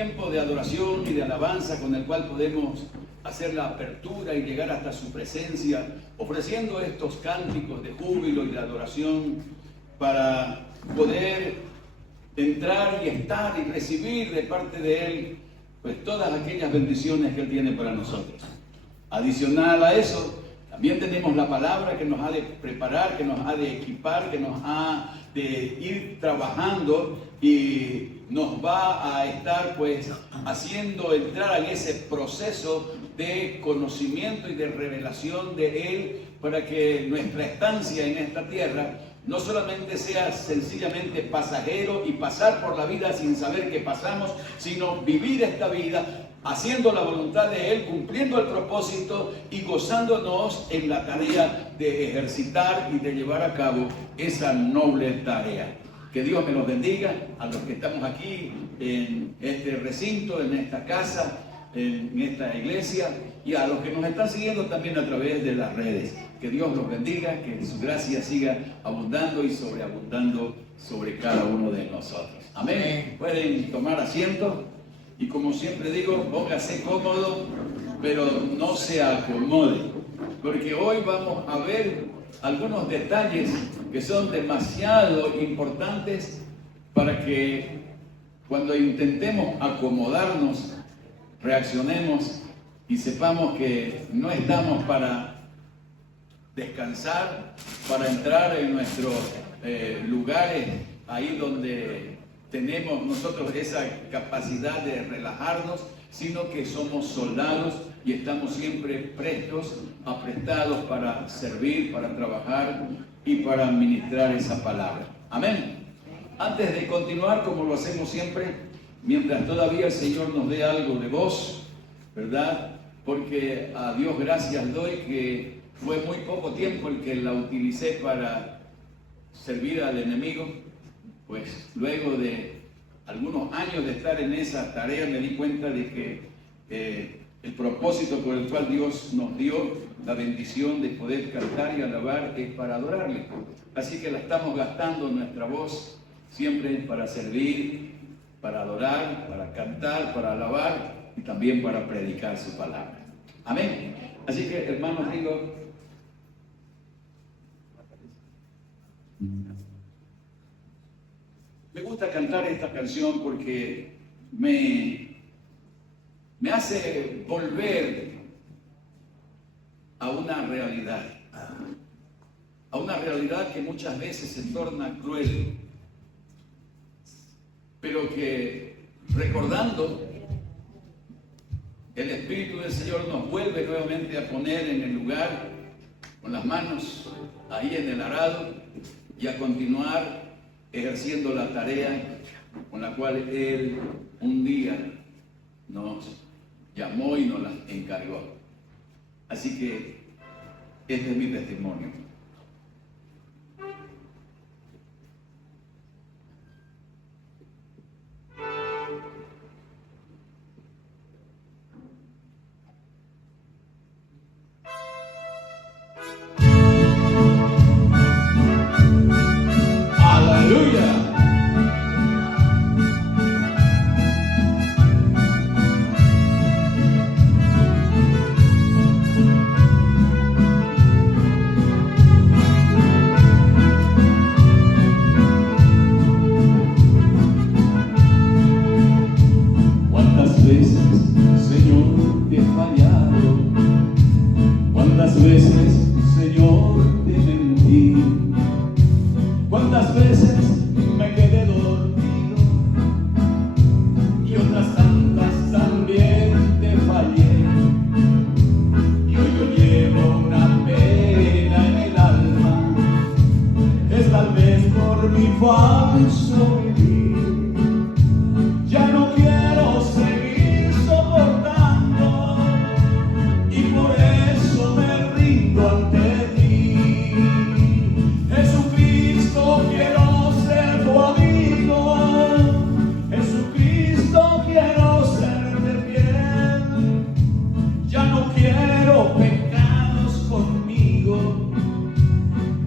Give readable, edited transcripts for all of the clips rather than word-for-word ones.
tiempo de adoración y de alabanza con el cual podemos hacer la apertura y llegar hasta su presencia, ofreciendo estos cánticos de júbilo y de adoración para poder entrar y estar y recibir de parte de Él pues todas aquellas bendiciones que Él tiene para nosotros. Adicional a eso, también tenemos la palabra que nos ha de preparar, que nos ha de equipar, que nos ha de ir trabajando y nos va a estar pues haciendo entrar en ese proceso de conocimiento y de revelación de Él, para que nuestra estancia en esta tierra no solamente sea sencillamente pasajero y pasar por la vida sin saber qué pasamos, sino vivir esta vida haciendo la voluntad de Él, cumpliendo el propósito y gozándonos en la tarea de ejercitar y de llevar a cabo esa noble tarea. Que Dios me los bendiga a los que estamos aquí en este recinto, en esta casa, en esta iglesia, y a los que nos están siguiendo también a través de las redes. Que Dios los bendiga, que su gracia siga abundando y sobreabundando sobre cada uno de nosotros. Amén. Pueden tomar asiento y, como siempre digo, póngase cómodo, pero no se acomode, porque hoy vamos a ver algunos detalles que son demasiado importantes para que cuando intentemos acomodarnos, reaccionemos y sepamos que no estamos para descansar, para entrar en nuestros lugares, ahí donde tenemos nosotros esa capacidad de relajarnos, sino que somos soldados y estamos siempre prestos, aprestados para servir, para trabajar y para administrar esa palabra. Amén. Antes de continuar, como lo hacemos siempre, mientras todavía el Señor nos dé algo de voz, ¿verdad? Porque a Dios gracias doy que fue muy poco tiempo el que la utilicé para servir al enemigo. Pues luego de algunos años de estar en esa tarea me di cuenta de que el propósito por el cual Dios nos dio la bendición de poder cantar y alabar es para adorarle. Así que la estamos gastando nuestra voz siempre para servir, para adorar, para cantar, para alabar y también para predicar su palabra. Amén. Así que, hermanos, digo, me gusta cantar esta canción porque me hace volver a una realidad que muchas veces se torna cruel, pero que recordando, el Espíritu del Señor nos vuelve nuevamente a poner en el lugar, con las manos ahí en el arado, y a continuar ejerciendo la tarea con la cual Él un día nos llamó y nos la encargó. Así que este es mi testimonio.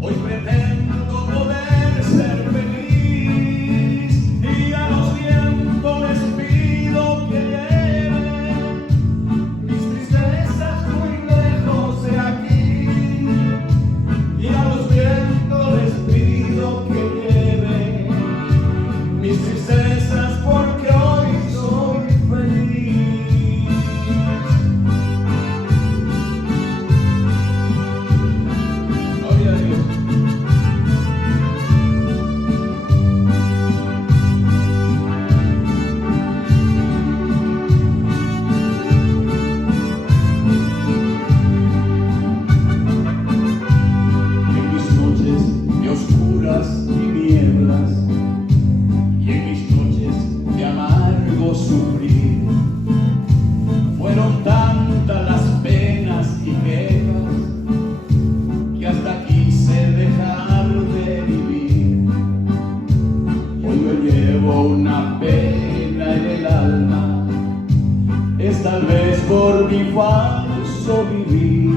Hoy pretendo poder ser feliz. falso vivir.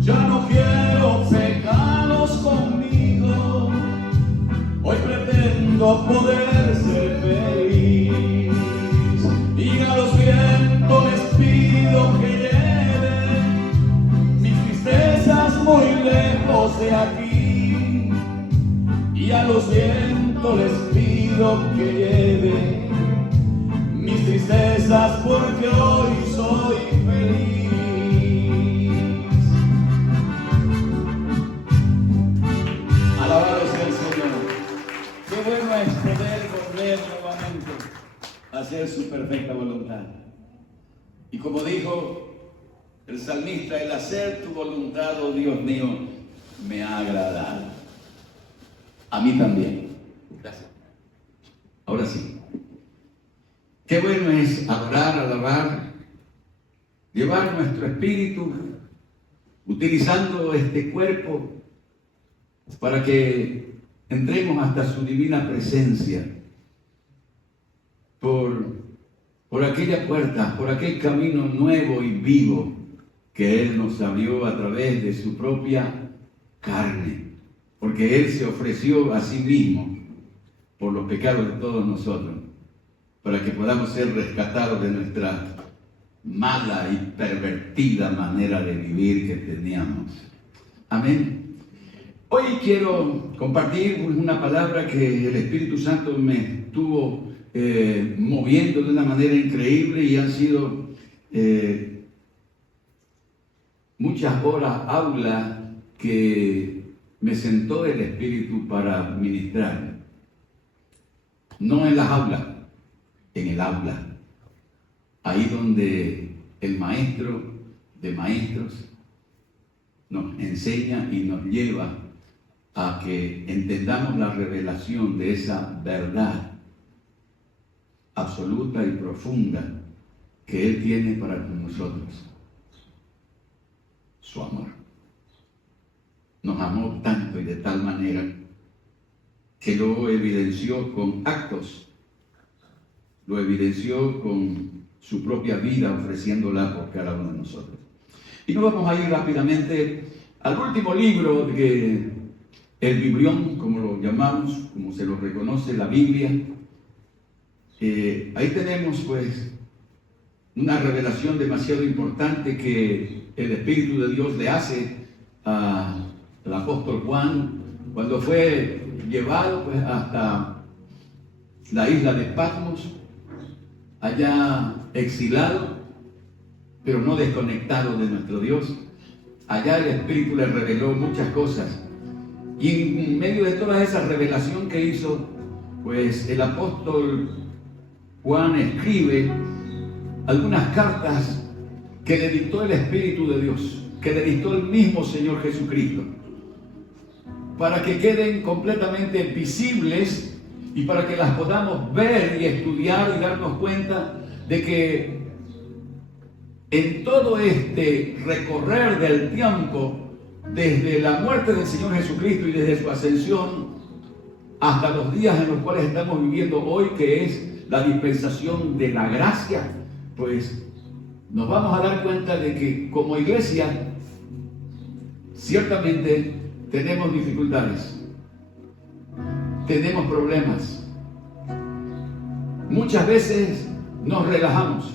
Ya no quiero pecados conmigo, hoy pretendo poder ser feliz. Y a los vientos les pido que lleven mis tristezas muy lejos de aquí. Y a los vientos les pido que lleven mis tristezas, porque hoy soy feliz. Alabado sea el Señor. Qué bueno es poder volver nuevamente a hacer su perfecta voluntad. Y como dijo el salmista, el hacer tu voluntad, oh Dios mío, me ha agradado. A mí también. Gracias. Ahora sí. Qué bueno es adorar, alabar, llevar nuestro espíritu, utilizando este cuerpo para que entremos hasta su divina presencia por aquella puerta, por aquel camino nuevo y vivo que Él nos abrió a través de su propia carne, porque Él se ofreció a sí mismo por los pecados de todos nosotros, para que podamos ser rescatados de nuestra mala y pervertida manera de vivir que teníamos. Amén. Hoy quiero compartir una palabra que el Espíritu Santo me estuvo moviendo de una manera increíble, y han sido muchas horas aula que me sentó el Espíritu para ministrar. No en las aulas, en el aula, ahí donde el maestro de maestros nos enseña y nos lleva a que entendamos la revelación de esa verdad absoluta y profunda que Él tiene para nosotros. Su amor. Nos amó tanto y de tal manera que lo evidenció con actos, lo evidenció con su propia vida, ofreciéndola por cada uno de nosotros. Y nos vamos a ir rápidamente al último libro, que el Biblión, como lo llamamos, como se lo reconoce, la Biblia. Ahí tenemos pues una revelación demasiado importante que el Espíritu de Dios le hace al apóstol Juan cuando fue llevado pues hasta la isla de Patmos, allá exilado, pero no desconectado de nuestro Dios. Allá el Espíritu le reveló muchas cosas, y en medio de toda esa revelación que hizo, pues el apóstol Juan escribe algunas cartas que le dictó el Espíritu de Dios, que le dictó el mismo Señor Jesucristo, para que queden completamente visibles y para que las podamos ver y estudiar y darnos cuenta de que en todo este recorrer del tiempo, desde la muerte del Señor Jesucristo y desde su ascensión hasta los días en los cuales estamos viviendo hoy, que es la dispensación de la gracia, pues nos vamos a dar cuenta de que como iglesia ciertamente tenemos dificultades, tenemos problemas. Muchas veces nos relajamos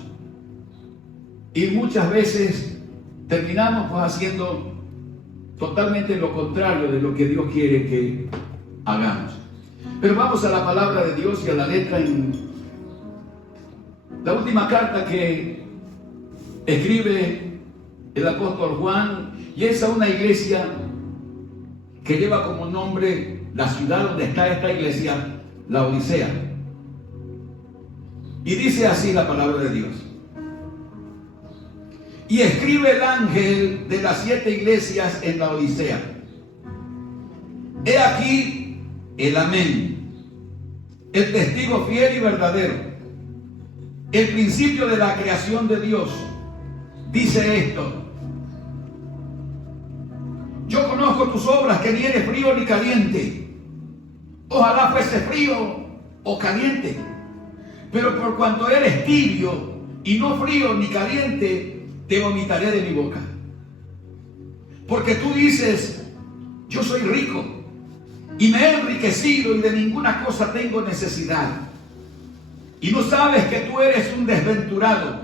y muchas veces terminamos pues haciendo totalmente lo contrario de lo que Dios quiere que hagamos. Pero vamos a la palabra de Dios y a la letra en la última carta que escribe el apóstol Juan, y es a una iglesia que lleva como nombre la ciudad donde está esta iglesia, la Odisea. Y dice así la palabra de Dios: y escribe el ángel de las 7 iglesias en la Odisea: he aquí el amén, el testigo fiel y verdadero, el principio de la creación de Dios. Dice esto: yo conozco tus obras, que ni eres frío ni caliente. Ojalá fuese frío o caliente. Pero por cuanto eres tibio y no frío ni caliente te vomitaré de mi boca. Porque tú dices, yo soy rico y me he enriquecido y de ninguna cosa tengo necesidad. Y no sabes que tú eres un desventurado,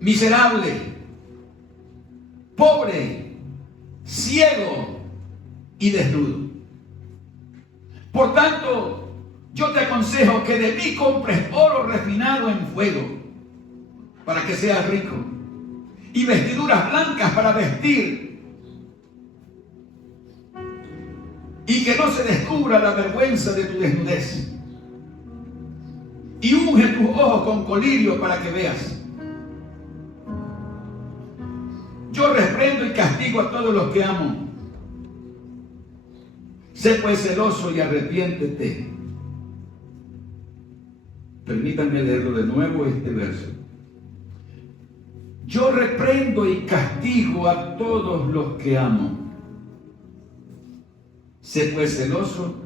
miserable, pobre, ciego y desnudo. Por tanto, yo te aconsejo que de mí compres oro refinado en fuego, para que seas rico, y vestiduras blancas para vestir, y que no se descubra la vergüenza de tu desnudez. Y unge tus ojos con colirio para que veas. Yo reprendo y castigo a todos los que amo. Sé pues celoso y arrepiéntete. Permítanme leerlo de nuevo este verso. Yo reprendo y castigo a todos los que amo. Sé pues celoso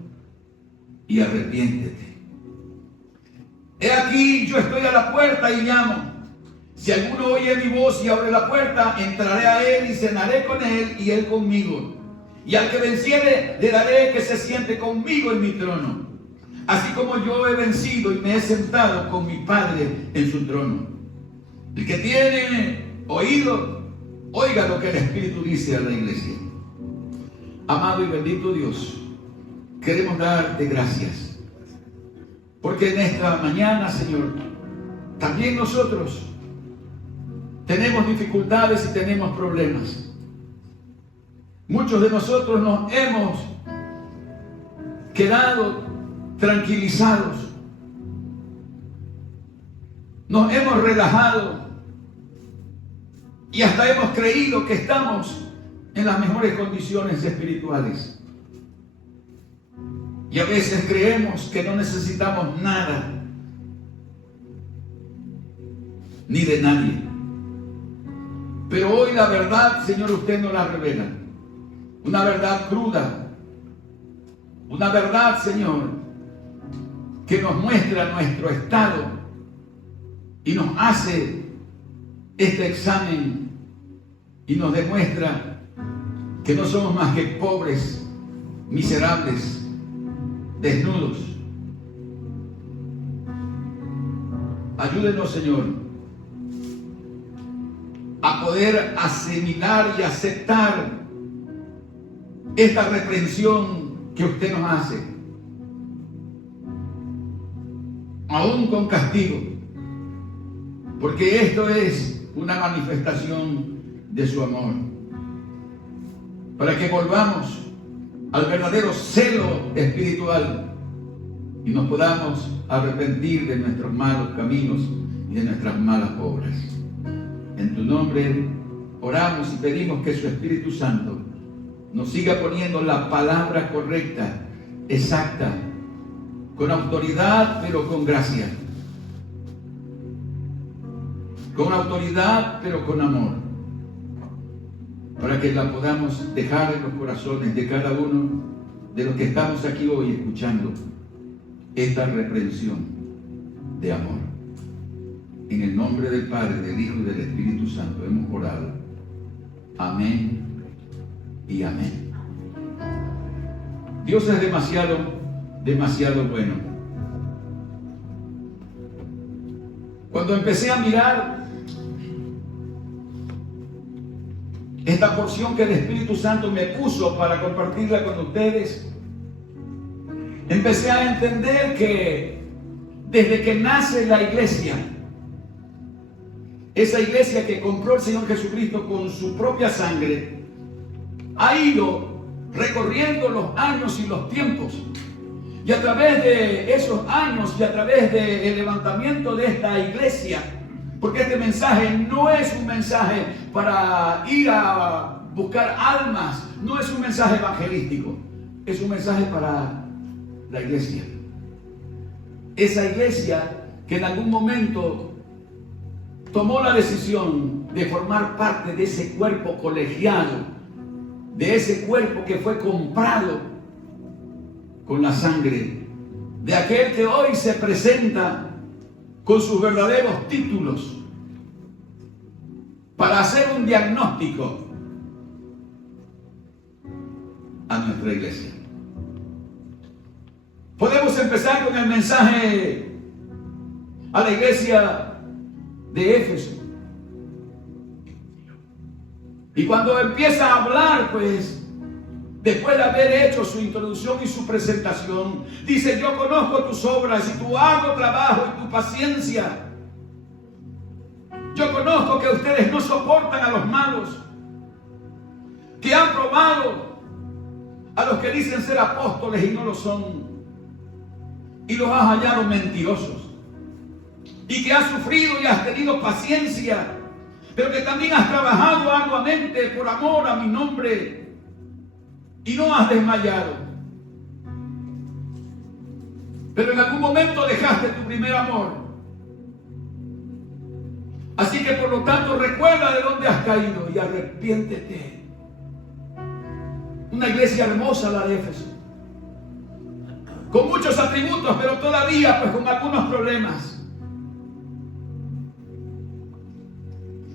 y arrepiéntete. He aquí, yo estoy a la puerta y llamo. Si alguno oye mi voz y abre la puerta, entraré a él y cenaré con él y él conmigo. Y al que venciere, le daré que se siente conmigo en mi trono, así como yo he vencido y me he sentado con mi Padre en su trono. El que tiene oído, oiga lo que el Espíritu dice a la iglesia. Amado y bendito Dios, queremos darte gracias, porque en esta mañana, Señor, también nosotros tenemos dificultades y tenemos problemas. Muchos de nosotros nos hemos quedado tranquilizados, nos hemos relajado y hasta hemos creído que estamos en las mejores condiciones espirituales. Y a veces creemos que no necesitamos nada ni de nadie. Pero hoy la verdad, Señor, usted nos la revela. Una verdad cruda. Una verdad, Señor, que nos muestra nuestro estado y nos hace este examen y nos demuestra que no somos más que pobres, miserables, desnudos. Ayúdenos, Señor, a poder asimilar y aceptar esta reprensión que usted nos hace, aún con castigo, porque esto es una manifestación de su amor, para que volvamos al verdadero celo espiritual y nos podamos arrepentir de nuestros malos caminos y de nuestras malas obras. En tu nombre oramos y pedimos que su Espíritu Santo nos siga poniendo la palabra correcta, exacta, con autoridad pero con gracia, con autoridad pero con amor, para que la podamos dejar en los corazones de cada uno de los que estamos aquí hoy escuchando esta reprensión de amor. En el nombre del Padre, del Hijo y del Espíritu Santo hemos orado. Amén y amén. Dios es demasiado, demasiado bueno. Cuando empecé a mirar esta porción que el Espíritu Santo me puso para compartirla con ustedes, empecé a entender que desde que nace la iglesia, esa iglesia que compró el Señor Jesucristo con su propia sangre, ha ido recorriendo los años y los tiempos. Y a través de esos años y a través del levantamiento de esta iglesia, porque este mensaje no es un mensaje para ir a buscar almas, no es un mensaje evangelístico, es un mensaje para la iglesia. Esa iglesia que en algún momento tomó la decisión de formar parte de ese cuerpo colegiado, de ese cuerpo que fue comprado con la sangre de aquel que hoy se presenta con sus verdaderos títulos para hacer un diagnóstico a nuestra iglesia. Podemos empezar con el mensaje a la iglesia de Éfeso. Y cuando empieza a hablar, pues, después de haber hecho su introducción y su presentación, dice: yo conozco tus obras y tu arduo trabajo y tu paciencia. Yo conozco que ustedes no soportan a los malos, que han probado a los que dicen ser apóstoles y no lo son, y los has hallado mentirosos, y que has sufrido y has tenido paciencia, pero que también has trabajado arduamente por amor a mi nombre y no has desmayado. Pero en algún momento dejaste tu primer amor. Así que por lo tanto recuerda de dónde has caído y arrepiéntete. Una iglesia hermosa la de Éfeso, con muchos atributos, pero todavía pues con algunos problemas.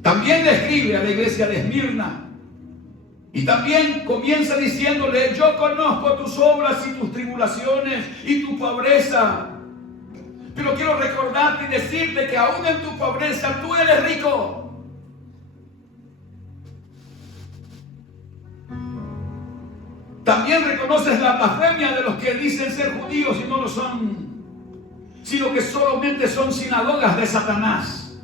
También le escribe a la iglesia de Esmirna y también comienza diciéndole: yo conozco tus obras y tus tribulaciones y tu pobreza, pero quiero recordarte y decirte que aún en tu pobreza tú eres rico. También reconoces la blasfemia de los que dicen ser judíos y no lo son, sino que solamente son sinagogas de Satanás.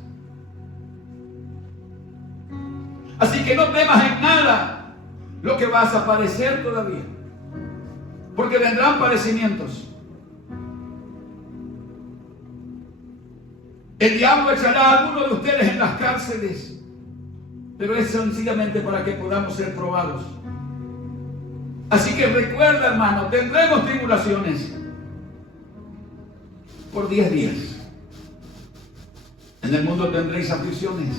Así que no temas en nada lo que vas a padecer todavía, porque vendrán padecimientos. El diablo echará a algunos de ustedes en las cárceles, pero es sencillamente para que podamos ser probados. Así que recuerda, hermano, tendremos tribulaciones por 10 días. En el mundo tendréis aflicciones,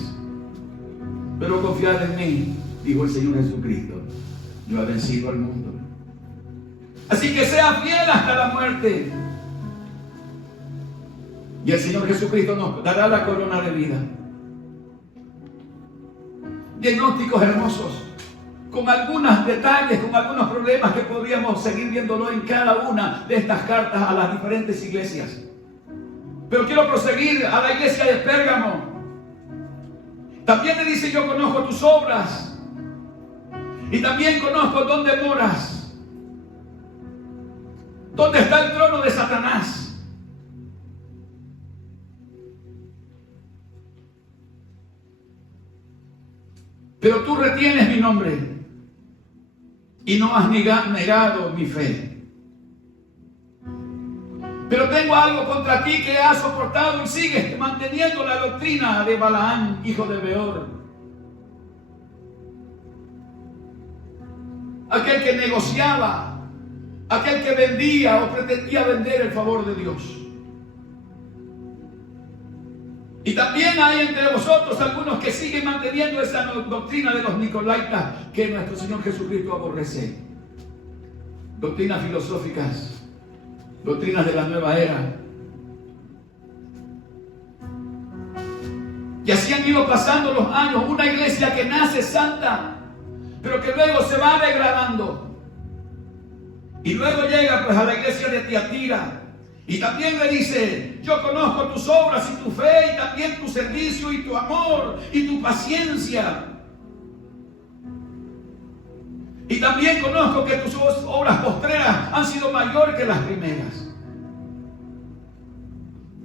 pero confiad en mí, dijo el Señor Jesucristo. Yo he vencido al mundo. Así que sea fiel hasta la muerte, y el Señor Jesucristo nos dará la corona de vida. Diagnósticos hermosos, con algunos detalles, con algunos problemas que podríamos seguir viéndolo en cada una de estas cartas a las diferentes iglesias. Pero quiero proseguir a la iglesia de Pérgamo. También le dice: yo conozco tus obras y también conozco dónde moras, dónde está el trono de Satanás. Pero tú retienes mi nombre y no has negado mi fe. Pero tengo algo contra ti, que has soportado y sigues manteniendo la doctrina de Balaam, hijo de Beor, aquel que negociaba, aquel que vendía o pretendía vender el favor de Dios. Y también hay entre vosotros algunos que siguen manteniendo esa doctrina de los nicolaitas que nuestro Señor Jesucristo aborrece. Doctrinas filosóficas, doctrinas de la nueva era. Y así han ido pasando los años. Una iglesia que nace santa, pero que luego se va degradando. Y luego llega pues a la iglesia de Tiatira. Y también le dice: yo conozco tus obras y tu fe, y también tu servicio y tu amor y tu paciencia. Y también conozco que tus obras postreras han sido mayores que las primeras.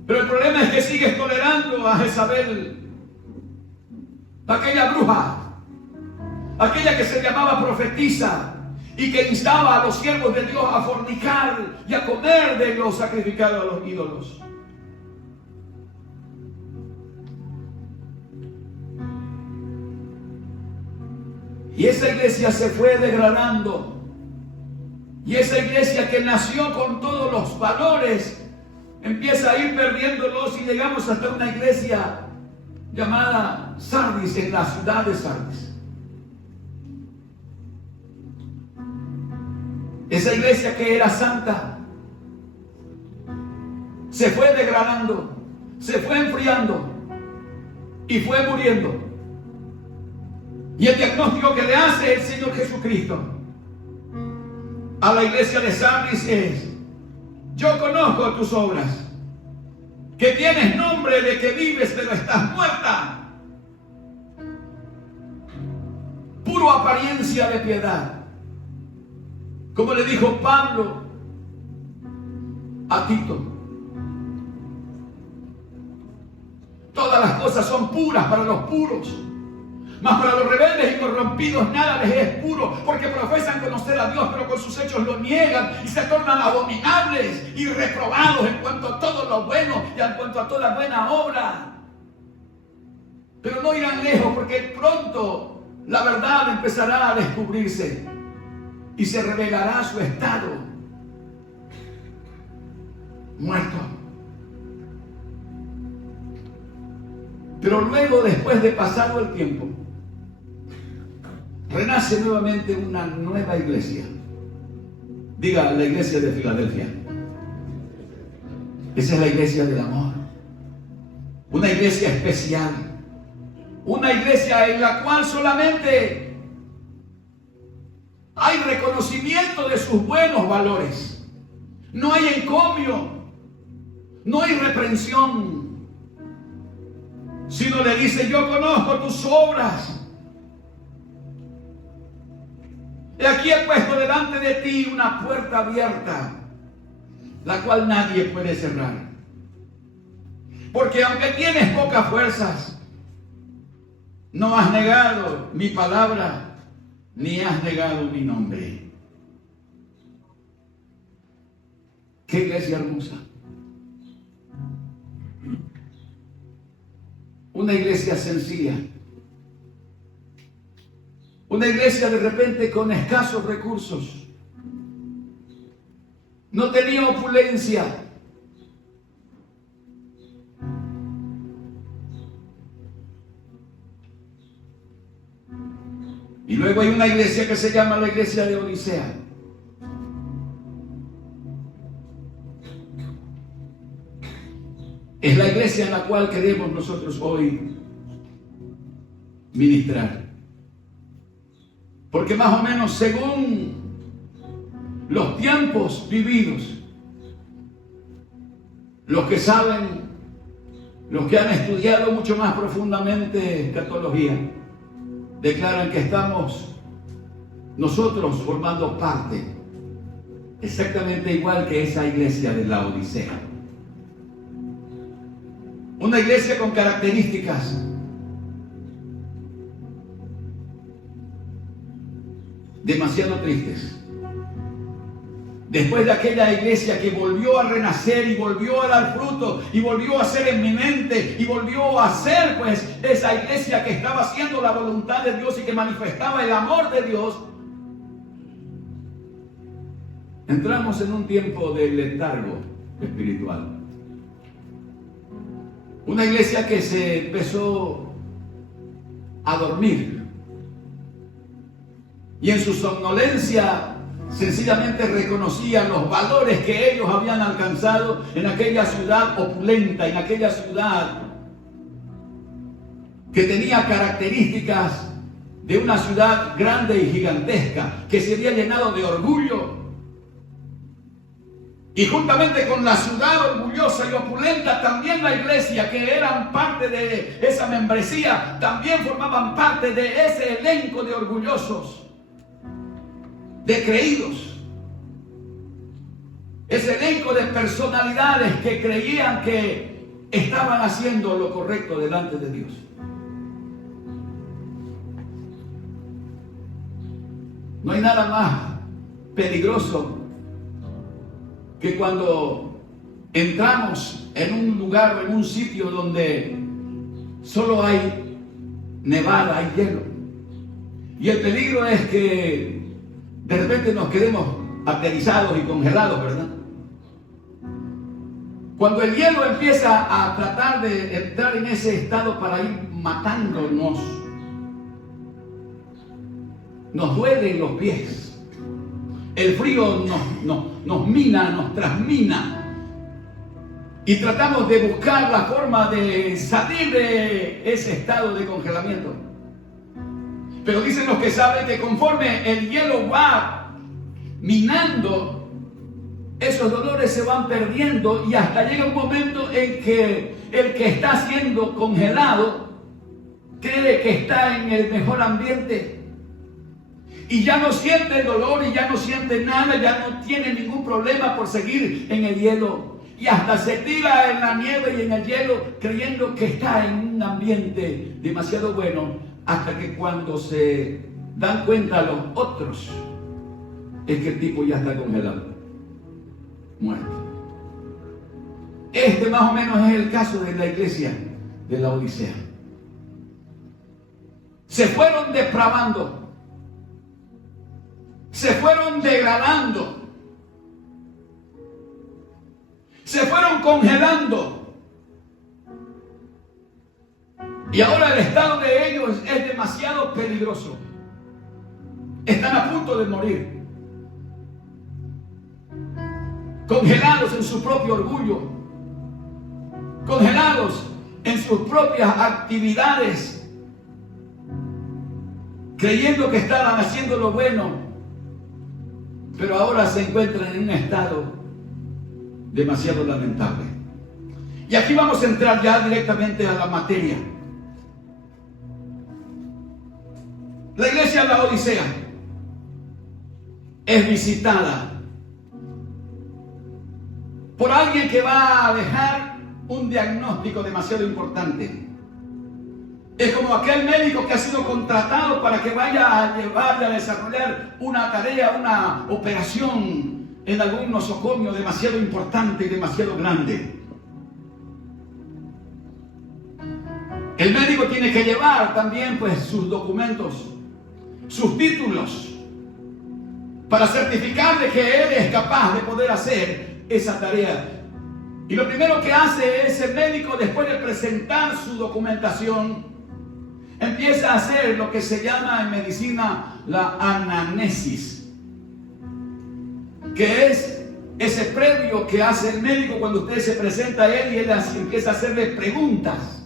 Pero el problema es que sigues tolerando a Jezabel, aquella bruja, aquella que se llamaba profetisa y que instaba a los siervos de Dios a fornicar y a comer de lo sacrificado a los ídolos. Y esa iglesia se fue degradando. Y esa iglesia que nació con todos los valores empieza a ir perdiéndolos, y llegamos hasta una iglesia llamada Sardis, en la ciudad de Sardis. Esa iglesia que era santa se fue degradando, se fue enfriando y fue muriendo. Y el diagnóstico que le hace el Señor Jesucristo a la iglesia de Sardis es: yo conozco tus obras, que tienes nombre de que vives pero estás muerta. Puro apariencia de piedad. Como le dijo Pablo a Tito: todas las cosas son puras para los puros, mas para los rebeldes y corrompidos nada les es puro, porque profesan conocer a Dios, pero con sus hechos lo niegan y se tornan abominables y reprobados en cuanto a todo lo bueno y en cuanto a toda buena obra. Pero no irán lejos, porque pronto la verdad empezará a descubrirse y se revelará su estado: muerto. Pero luego, después de pasado el tiempo, renace nuevamente una nueva iglesia. Diga, la iglesia de Filadelfia. Esa es la iglesia del amor. Una iglesia especial. Una iglesia en la cual solamente hay reconocimiento de sus buenos valores. No hay encomio, no hay reprensión, sino le dice: yo conozco tus obras. Y aquí he puesto delante de ti una puerta abierta, la cual nadie puede cerrar. Porque aunque tienes pocas fuerzas, no has negado mi palabra, ni has negado mi nombre. ¡Qué iglesia hermosa! Una iglesia sencilla. Una iglesia de repente con escasos recursos. No tenía opulencia. Y luego hay una iglesia que se llama la iglesia de Odisea. Es la iglesia en la cual queremos nosotros hoy ministrar. Porque más o menos según los tiempos vividos, los que saben, los que han estudiado mucho más profundamente escatología, declaran que estamos nosotros formando parte exactamente igual que esa iglesia de la Odisea. Una iglesia con características demasiado tristes. Después de aquella iglesia que volvió a renacer y volvió a dar fruto y volvió a ser eminente y volvió a ser pues esa iglesia que estaba haciendo la voluntad de Dios y que manifestaba el amor de Dios, entramos en un tiempo de letargo espiritual. Una iglesia que se empezó a dormir y en su somnolencia sencillamente reconocían los valores que ellos habían alcanzado en aquella ciudad opulenta, en aquella ciudad que tenía características de una ciudad grande y gigantesca, que se había llenado de orgullo. Y juntamente con la ciudad orgullosa y opulenta, también la iglesia, que eran parte de esa membresía, también formaban parte de ese elenco de orgullosos, de creídos, ese elenco de personalidades que creían que estaban haciendo lo correcto delante de Dios. No hay nada más peligroso que cuando entramos en un lugar o en un sitio donde solo hay nevada, hay hielo. Y el peligro es que de repente nos quedemos aterrizados y congelados, ¿verdad? Cuando el hielo empieza a tratar de entrar en ese estado para ir matándonos, nos duelen los pies. El frío nos mina, nos transmina. y tratamos de buscar la forma de salir de ese estado de congelamiento. Pero dicen los que saben que conforme el hielo va minando, esos dolores se van perdiendo y hasta llega un momento en que el que está siendo congelado cree que está en el mejor ambiente y ya no siente el dolor y ya no siente nada, ya no tiene ningún problema por seguir en el hielo. Y hasta se tira en la nieve y en el hielo creyendo que está en un ambiente demasiado bueno, hasta que cuando se dan cuenta los otros, es que el tipo ya está congelado, muerto. Este más o menos es el caso de la iglesia de la Odisea. Se fueron depravando, se fueron degradando, se fueron congelando. Y ahora el estado de ellos es demasiado peligroso. Están a punto de morir. Congelados en su propio orgullo. Congelados en sus propias actividades. Creyendo que estaban haciendo lo bueno. Pero ahora se encuentran en un estado demasiado lamentable. Y aquí vamos a entrar ya directamente a la materia. La iglesia de la Odisea es visitada por alguien que va a dejar un diagnóstico demasiado importante. Es como aquel médico que ha sido contratado para que vaya a llevarle a desarrollar una tarea, una operación en algún nosocomio demasiado importante y demasiado grande. El médico tiene que llevar también pues sus documentos, sus títulos, para certificar de que él es capaz de poder hacer esa tarea. Y lo primero que hace ese médico, después de presentar su documentación, empieza a hacer lo que se llama en medicina la anamnesis, que es ese previo que hace el médico cuando usted se presenta a él y él empieza a hacerle preguntas.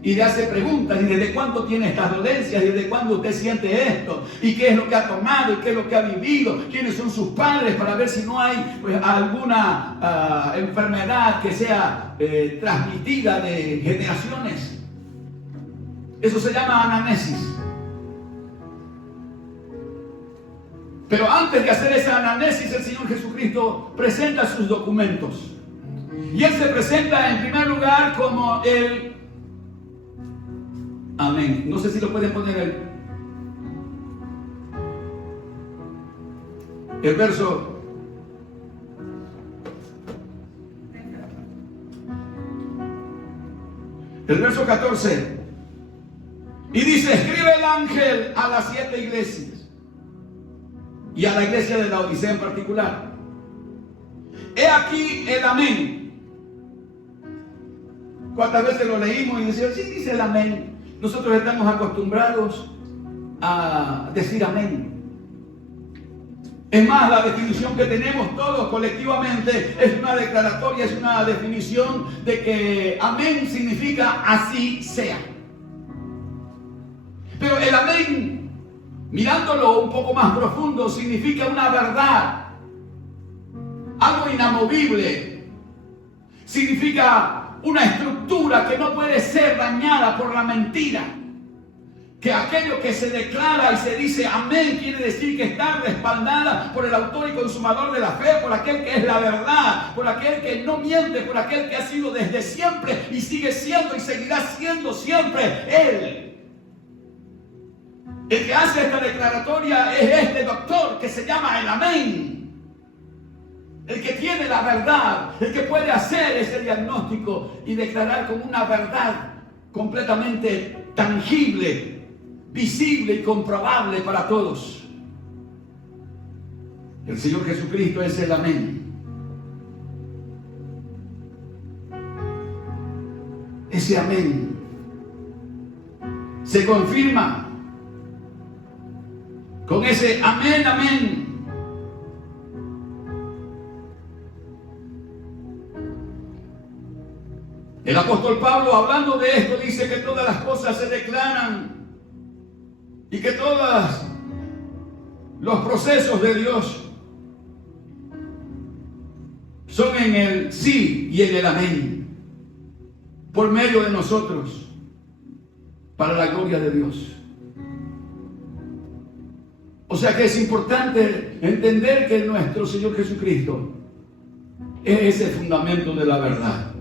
Y le hace preguntas, y desde cuándo tiene estas dolencias, y desde cuándo usted siente esto, y qué es lo que ha tomado, y qué es lo que ha vivido, quiénes son sus padres, para ver si no hay pues, alguna enfermedad que sea transmitida de generaciones. Eso se llama anamnesis. Pero antes de hacer esa anamnesis, el Señor Jesucristo presenta sus documentos. Y Él se presenta en primer lugar como el Amén. No sé si lo pueden poner el verso. El verso 14. Y dice, escribe el ángel a las 7 iglesias. Y a la iglesia de la Odisea en particular. He aquí el amén. ¿Cuántas veces lo leímos y decíamos, sí, dice el amén? Nosotros estamos acostumbrados a decir amén. Es más, la definición que tenemos todos colectivamente es una declaratoria, es una definición de que amén significa así sea. Pero el amén, mirándolo un poco más profundo, significa una verdad, algo inamovible. Significa una estructura que no puede ser dañada por la mentira. Que aquello que se declara y se dice amén quiere decir que está respaldada por el autor y consumador de la fe, por aquel que es la verdad, por aquel que no miente, por aquel que ha sido desde siempre y sigue siendo y seguirá siendo siempre Él. El que hace esta declaratoria es este doctor que se llama el amén. El que tiene la verdad, el que puede hacer ese diagnóstico y declarar como una verdad completamente tangible, visible y comprobable para todos. El Señor Jesucristo es el amén. Ese amén se confirma con ese amén, amén. El apóstol Pablo, hablando de esto, dice que todas las cosas se declaran y que todos los procesos de Dios son en el sí y en el amén, por medio de nosotros, para la gloria de Dios. O sea que es importante entender que nuestro Señor Jesucristo es ese fundamento de la verdad.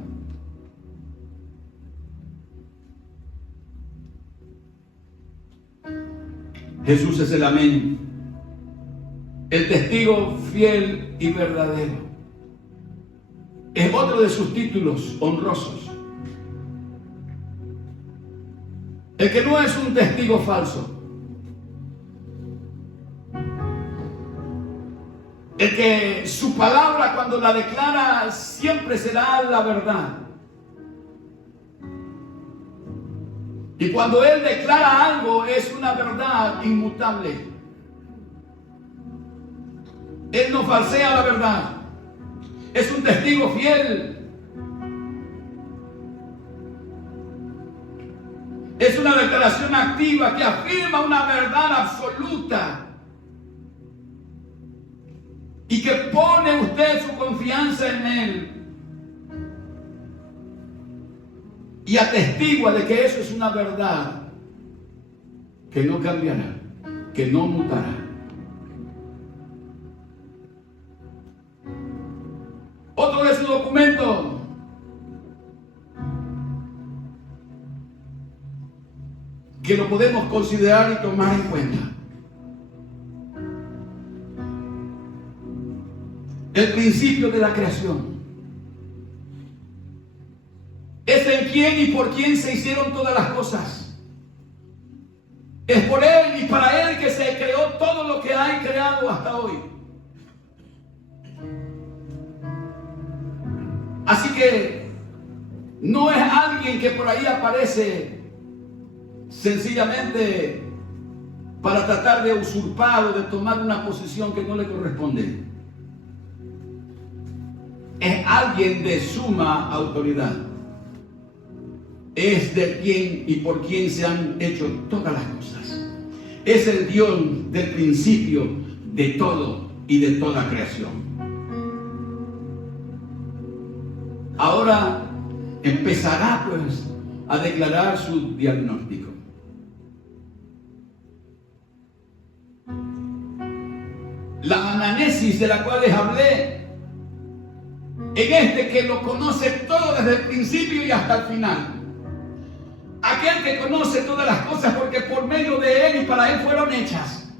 Jesús es el amén, el testigo fiel y verdadero. Es otro de sus títulos honrosos. El que no es un testigo falso. El que su palabra, cuando la declara, siempre será la verdad. Y cuando Él declara algo, es una verdad inmutable. Él no falsea la verdad. Es un testigo fiel. Es una declaración activa que afirma una verdad absoluta. Y que pone usted su confianza en Él. Y atestigua de que eso es una verdad que no cambiará, que no mutará. Otro de su documento que lo podemos considerar y tomar en cuenta. El principio de la creación. Es en quién y por quién se hicieron todas las cosas. Es por Él y para Él que se creó todo lo que hay creado hasta hoy. Así que no es alguien que por ahí aparece sencillamente para tratar de usurpar o de tomar una posición que no le corresponde. Es alguien de suma autoridad. Es de quien y por quien se han hecho todas las cosas. Es el Dios del principio de todo y de toda creación. Ahora empezará pues a declarar su diagnóstico. La ananesis de la cual les hablé, en este que lo conoce todo desde el principio y hasta el final. Aquel que conoce todas las cosas porque por medio de Él y para Él fueron hechas.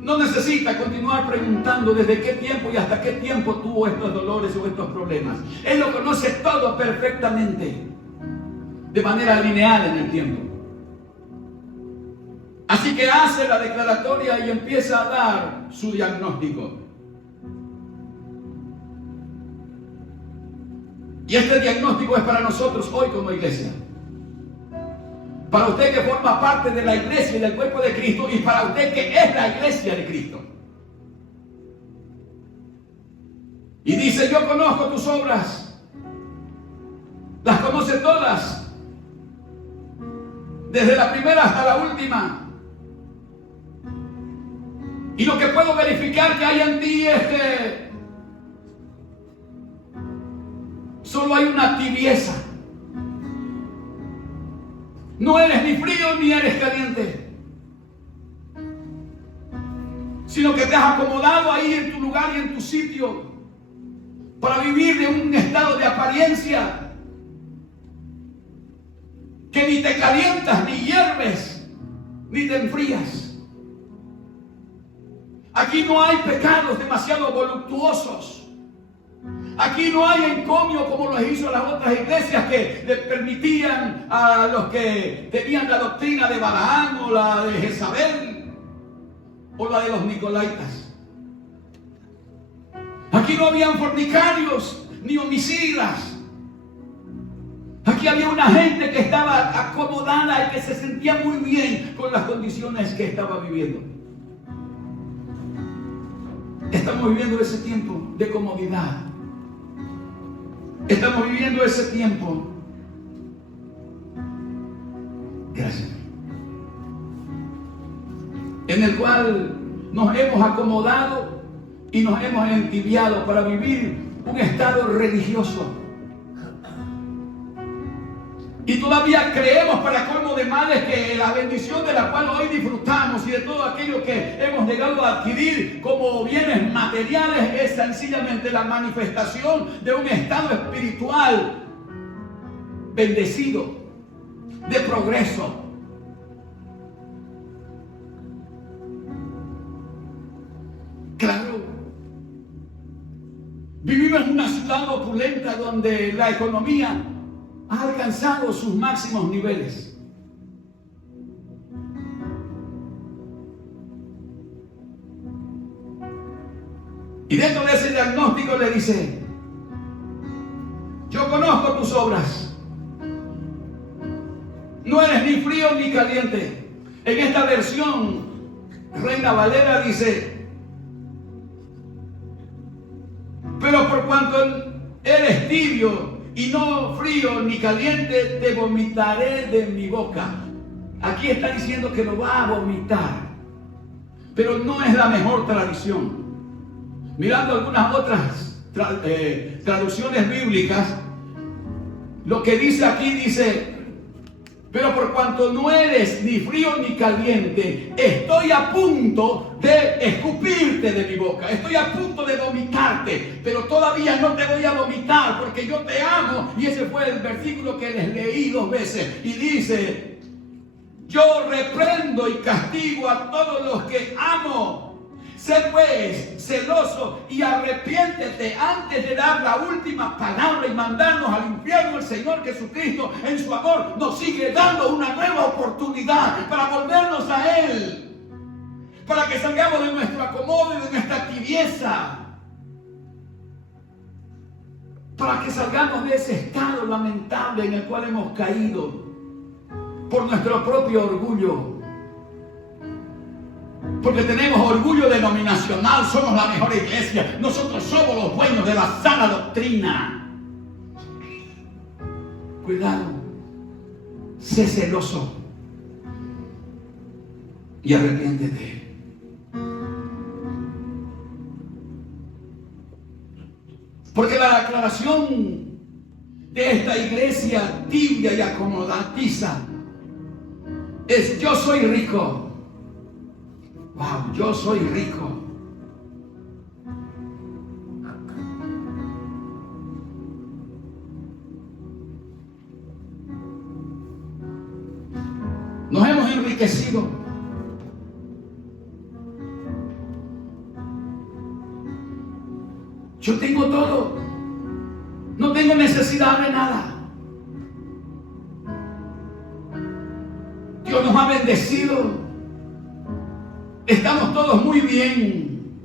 No necesita continuar preguntando desde qué tiempo y hasta qué tiempo tuvo estos dolores o estos problemas. Él lo conoce todo perfectamente, de manera lineal en el tiempo. Así que hace la declaratoria y empieza a dar su diagnóstico. Y este diagnóstico es para nosotros hoy como iglesia. Para usted que forma parte de la iglesia y del cuerpo de Cristo, y para usted que es la iglesia de Cristo. Y dice: yo conozco tus obras, las conoce todas, desde la primera hasta la última. Y lo que puedo verificar que hay en ti es que solo hay una tibieza. No eres ni frío ni eres caliente, sino que te has acomodado ahí en tu lugar y en tu sitio para vivir de un estado de apariencia, que ni te calientas, ni hierves, ni te enfrías. Aquí no hay pecados demasiado voluptuosos. Aquí no hay encomio como lo hizo las otras iglesias que le permitían a los que tenían la doctrina de Balaam o la de Jezabel o la de los Nicolaitas. Aquí no habían fornicarios ni homicidas. Aquí había una gente que estaba acomodada y que se sentía muy bien con las condiciones que estaba viviendo. Estamos viviendo ese tiempo de comodidad. Estamos viviendo ese tiempo. Gracias. En el cual nos hemos acomodado y nos hemos entibiado para vivir un estado religioso. Y todavía creemos, para colmo de males, que la bendición de la cual hoy disfrutamos y de todo aquello que hemos llegado a adquirir como bienes materiales es sencillamente la manifestación de un estado espiritual bendecido, de progreso. Claro, vivimos en una ciudad opulenta donde la economía ha alcanzado sus máximos niveles. Y dentro de ese diagnóstico le dice: yo conozco tus obras. No eres ni frío ni caliente. En esta versión, Reina Valera dice: pero por cuanto eres tibio y no frío ni caliente, te vomitaré de mi boca. Aquí está diciendo que lo va a vomitar, pero no es la mejor tradición. Mirando algunas otras traducciones bíblicas, lo que dice aquí dice: pero por cuanto no eres ni frío ni caliente, estoy a punto de escupirte de mi boca, estoy a punto de vomitarte, pero todavía no te voy a vomitar porque yo te amo. Y ese fue el versículo que les leí 2 veces. Y dice: yo reprendo y castigo a todos los que amo. Sé pues celoso y arrepiéntete antes de dar la última palabra y mandarnos al infierno. El Señor Jesucristo, en su amor, nos sigue dando una nueva oportunidad para volvernos a Él, para que salgamos de nuestro acomodo y de nuestra tibieza, para que salgamos de ese estado lamentable en el cual hemos caído por nuestro propio orgullo. Porque tenemos orgullo denominacional, somos la mejor iglesia, nosotros somos los dueños de la sana doctrina. Cuidado, sé celoso y arrepiéntete. Porque la declaración de esta iglesia tibia y acomodatiza es: yo soy rico. Wow, yo soy rico. Nos hemos enriquecido. Yo tengo todo. No tengo necesidad de nada. Dios nos ha bendecido. Estamos todos muy bien.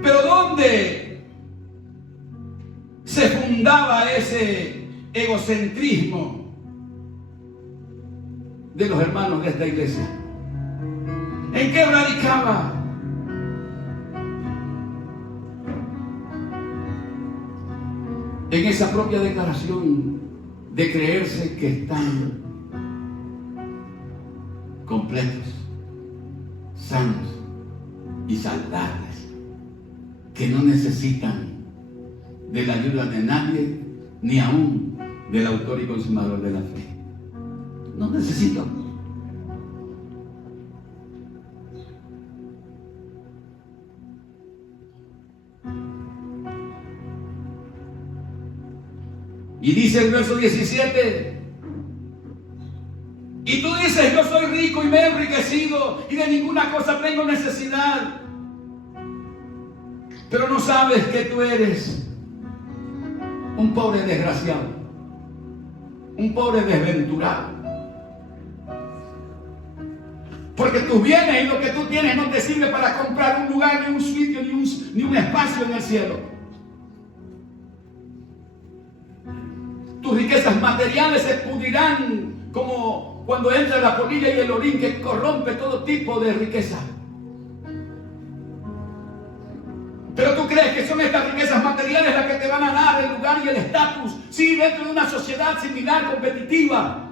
Pero ¿dónde se fundaba ese egocentrismo de los hermanos de esta iglesia? ¿En qué radicaba? En esa propia declaración de creerse que están completos, sanos y saludables, que no necesitan de la ayuda de nadie, ni aún del autor y consumador de la fe. No necesito. Y dice el verso 17: y tú dices: yo soy rico y me he enriquecido y de ninguna cosa tengo necesidad. Pero no sabes que tú eres un pobre desgraciado, un pobre desventurado. Porque tus bienes y lo que tú tienes no te sirve para comprar un lugar, ni un sitio, ni un espacio en el cielo. Tus riquezas materiales se pudrirán como cuando entra la polilla y el orín, que corrompe todo tipo de riqueza. son estas riquezas materiales las que te van a dar el lugar y el estatus. Sí, dentro de una sociedad similar, competitiva,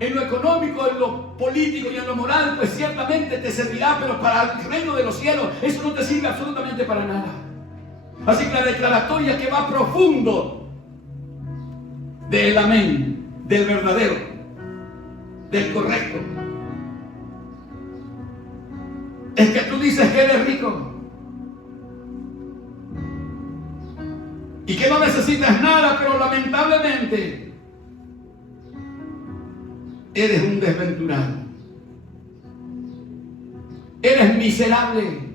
en lo económico, en lo político y en lo moral, pues ciertamente te servirá, pero para el reino de los cielos eso no te sirve absolutamente para nada. Así que la declaratoria que va profundo del amén, del verdadero, del correcto, es que tú dices que eres rico y que no necesitas nada, pero lamentablemente eres un desventurado, eres miserable.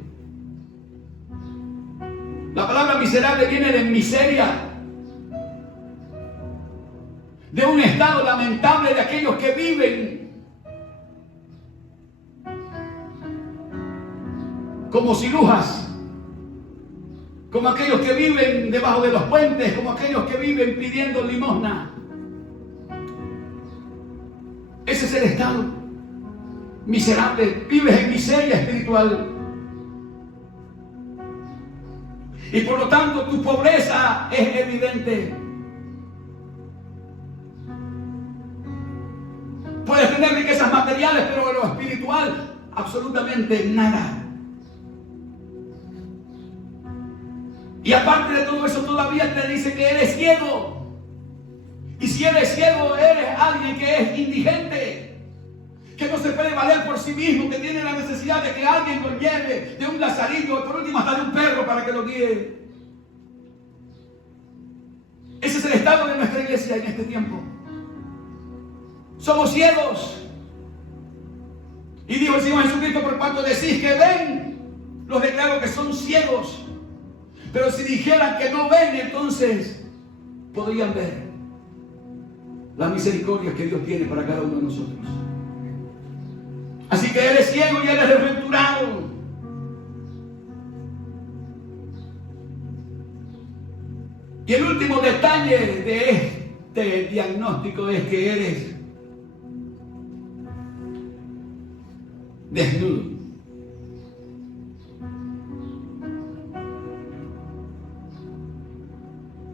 La palabra miserable viene de miseria, de un estado lamentable de aquellos que viven como cirujas, como aquellos que viven debajo de los puentes, como aquellos que viven pidiendo limosna. Ese es el estado miserable. Vives en miseria espiritual. Y por lo tanto tu pobreza es evidente. Puedes tener riquezas materiales, pero en lo espiritual absolutamente nada. Y aparte de todo eso, todavía te dice que eres ciego. Y si eres ciego, eres alguien que es indigente, que no se puede valer por sí mismo, que tiene la necesidad de que alguien lo lleve, de un lazarillo, por último hasta de un perro para que lo guíe. Ese es el estado de nuestra iglesia en este tiempo. Somos ciegos. Y dijo el Señor Jesucristo: por cuanto decís que ven, los declaro que son ciegos. Pero si dijeran que no ven, entonces podrían ver la misericordia que Dios tiene para cada uno de nosotros. Así que eres ciego y eres desventurado. Y el último detalle de este diagnóstico es que eres desnudo.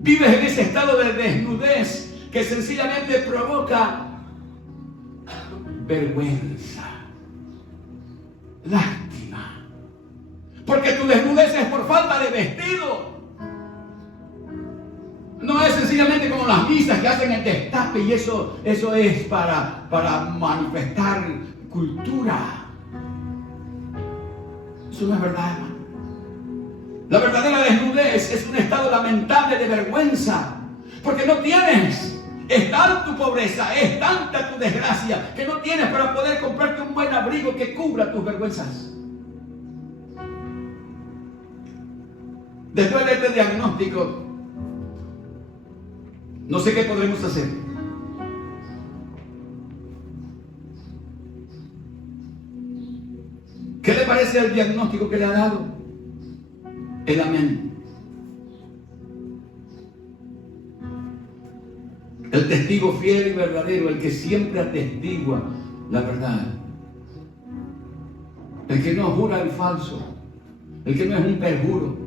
Vives en ese estado de desnudez que sencillamente provoca vergüenza, lástima, porque tu desnudez es por falta de vestido. No es sencillamente como las misas que hacen el destape y eso es para manifestar cultura. Eso no es verdad, hermano. La verdadera desnudez es un estado lamentable de vergüenza, porque no tienes, es tal tu pobreza, es tanta tu desgracia, que no tienes para poder comprarte un buen abrigo que cubra tus vergüenzas. Después de este diagnóstico, no sé qué podremos hacer. ¿Qué le parece el diagnóstico que le ha dado? El amén. El testigo fiel y verdadero, el que siempre atestigua la verdad. El que no jura el falso, el que no es un perjuro,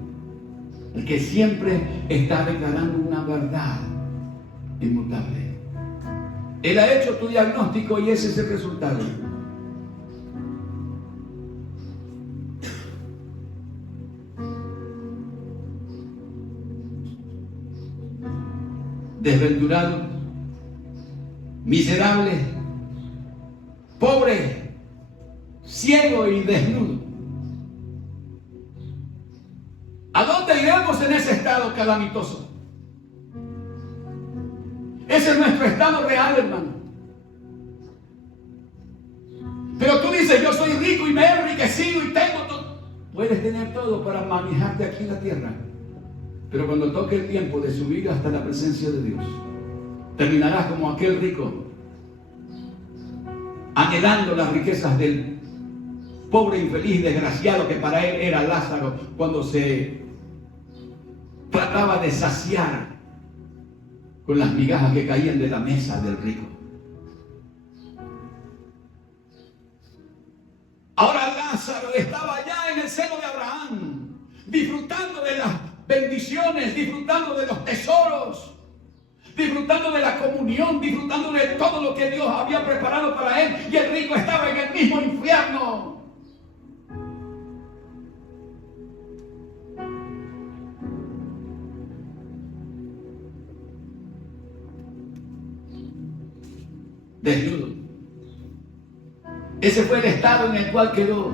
el que siempre está declarando una verdad inmutable. Él ha hecho tu diagnóstico y ese es el resultado. Desventurado, miserable, pobre, ciego y desnudo. ¿A dónde iremos en ese estado calamitoso? Ese es nuestro estado real, hermano. Pero tú dices: yo soy rico y me he enriquecido y tengo todo. Puedes tener todo para manejarte aquí en la tierra, pero cuando toque el tiempo de subir hasta la presencia de Dios, terminarás como aquel rico, anhelando las riquezas del pobre, infeliz, desgraciado que para él era Lázaro, cuando se trataba de saciar con las migajas que caían de la mesa del rico. Ahora Lázaro estaba allá en el seno de Abraham, disfrutando de las bendiciones, disfrutando de los tesoros, disfrutando de la comunión, disfrutando de todo lo que Dios había preparado para él, y el rico estaba en el mismo infierno. Desnudo. Ese fue el estado en el cual quedó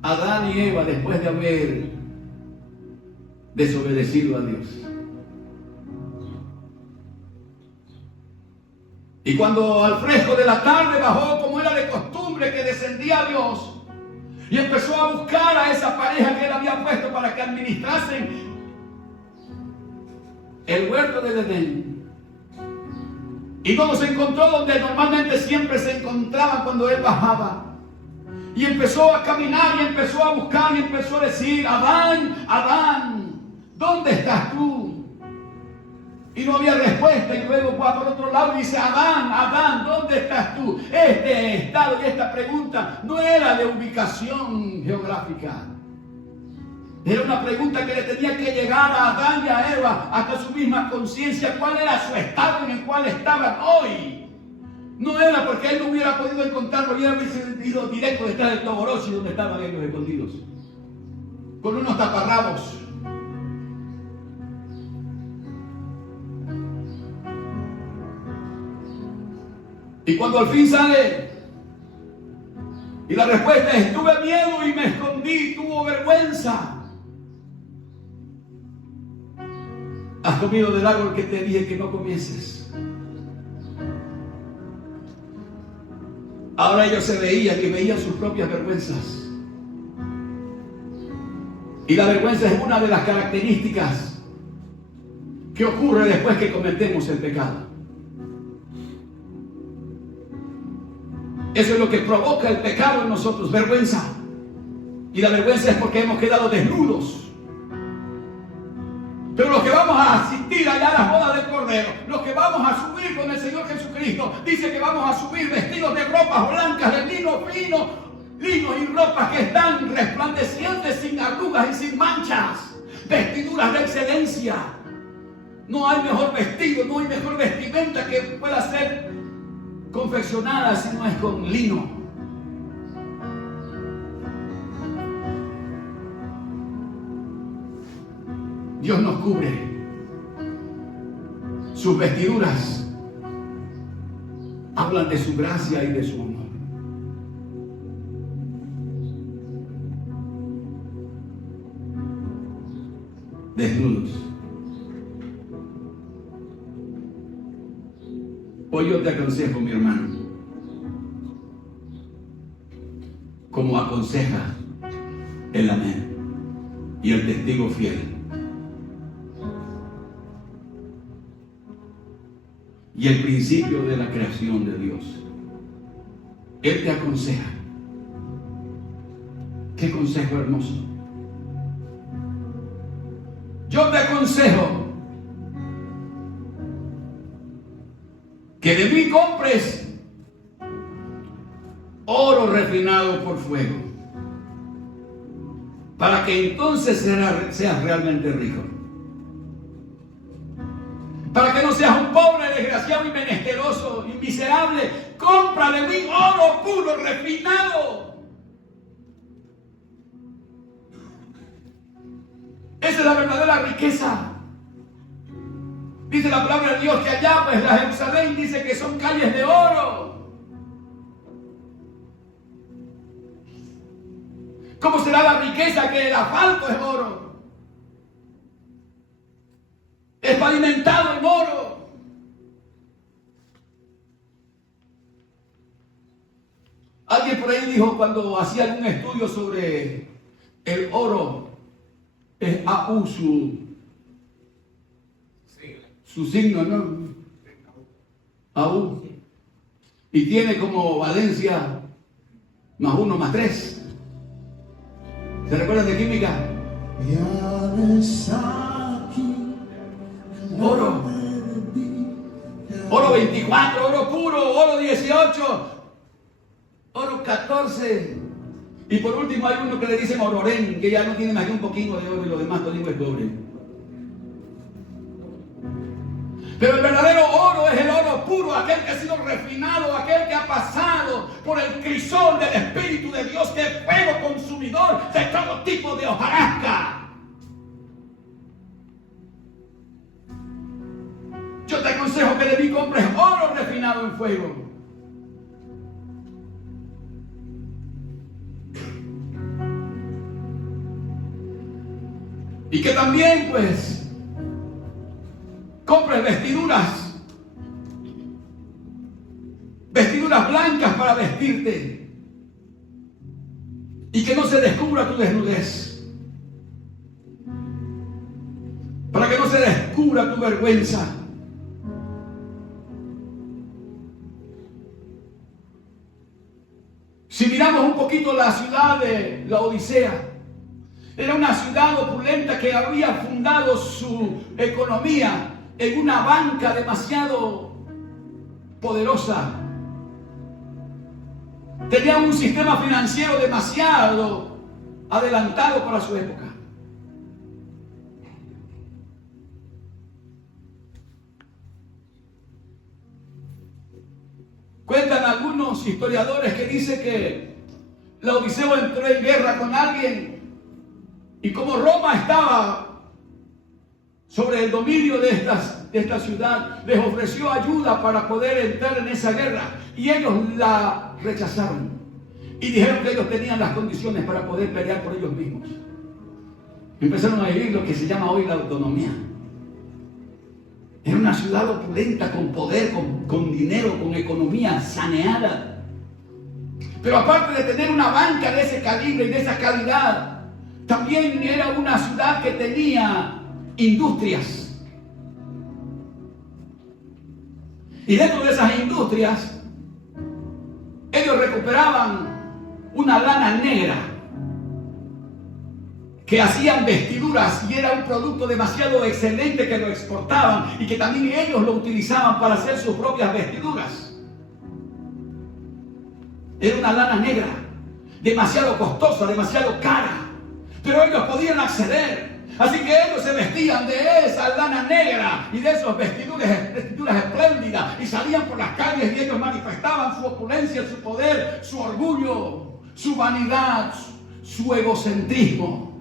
Adán y Eva después de haber desobedecido a Dios. Y cuando al fresco de la tarde bajó, como era de costumbre, que descendía Dios y empezó a buscar a esa pareja que él había puesto para que administrasen el huerto del Edén, y no los encontró donde normalmente siempre se encontraban cuando él bajaba. Y empezó a caminar y empezó a buscar y empezó a decir: Adán, Adán, ¿dónde estás tú? Y no había respuesta. Y luego va por otro lado y dice: Adán, Adán, ¿dónde estás tú? Este estado y esta pregunta no era de ubicación geográfica. Era una pregunta que le tenía que llegar a Adán y a Eva hasta su misma conciencia. ¿Cuál era su estado en el cual estaban hoy? No era porque él no hubiera podido encontrarlo, hubiera ido directo detrás del Toborosi, donde estaban ellos escondidos, con unos taparrabos. Y cuando al fin sale, y la respuesta es: tuve miedo y me escondí, tuvo vergüenza. Has comido del árbol que te dije que no comieses. Ahora ellos se veían y veían sus propias vergüenzas. Y la vergüenza es una de las características que ocurre después que cometemos el pecado. Eso es lo que provoca el pecado en nosotros, vergüenza. Y la vergüenza es porque hemos quedado desnudos. Pero los que vamos a asistir allá a las bodas del Cordero, los que vamos a subir con el Señor Jesucristo, dice que vamos a subir vestidos de ropas blancas, de lino fino, linos y ropas que están resplandecientes, sin arrugas y sin manchas, vestiduras de excelencia. No hay mejor vestido, no hay mejor vestimenta que pueda ser confeccionada si no es con lino. Dios nos cubre. Sus vestiduras hablan de su gracia y de su honor. Desnudos. Hoy yo te aconsejo, mi hermano, como aconseja el amén y el testigo fiel y el principio de la creación de Dios. Él te aconseja. Qué consejo hermoso. Yo te aconsejo que de mí compres oro refinado por fuego, para que entonces seas realmente rico. Para que no seas un pobre, desgraciado y menesteroso y miserable. Compra de mí oro puro, refinado. Esa es la verdadera riqueza. Dice la palabra de Dios que allá, pues la Jerusalén dice que son calles de oro. ¿Cómo será la riqueza que el asfalto es oro? Es pavimentado en oro. Alguien por ahí dijo, cuando hacía algún estudio sobre el oro, es AU su signo, ¿no? AU. Y tiene como valencia +1 +3. ¿Se recuerdan de química? Oro. Oro 24, oro puro, oro 18, oro 14. Y por último hay uno que le dicen ororén, que ya no tiene más que un poquito de oro y lo demás todo es cobre. Pero el verdadero oro es el oro puro, aquel que ha sido refinado, aquel que ha pasado por el crisol del Espíritu de Dios, que es fuego consumidor de todo tipo de hojarasca. Yo te aconsejo que de mí compres oro refinado en fuego. Y que también, pues, compres vestiduras blancas para vestirte. Y que no se descubra tu desnudez. Para que no se descubra tu vergüenza. Si miramos un poquito la ciudad de la Odisea, era una ciudad opulenta que había fundado su economía en una banca demasiado poderosa. Tenía un sistema financiero demasiado adelantado para su época. Cuentan algunos historiadores que dicen que la Odisea entró en guerra con alguien y como Roma estaba sobre el dominio de esta ciudad, les ofreció ayuda para poder entrar en esa guerra y ellos la rechazaron y dijeron que ellos tenían las condiciones para poder pelear por ellos mismos. Empezaron a vivir lo que se llama hoy la autonomía. Era una ciudad opulenta, con poder, con dinero, con economía saneada. Pero aparte de tener una banca de ese calibre y de esa calidad, también era una ciudad que tenía industrias. Y dentro de esas industrias, ellos recuperaban una lana negra que hacían vestiduras y era un producto demasiado excelente que lo exportaban y que también ellos lo utilizaban para hacer sus propias vestiduras. Era una lana negra, demasiado costosa, demasiado cara, pero ellos podían acceder. Así que ellos se vestían de esa lana negra y de esas vestiduras espléndidas y salían por las calles y ellos manifestaban su opulencia, su poder, su orgullo, su vanidad, su egocentrismo.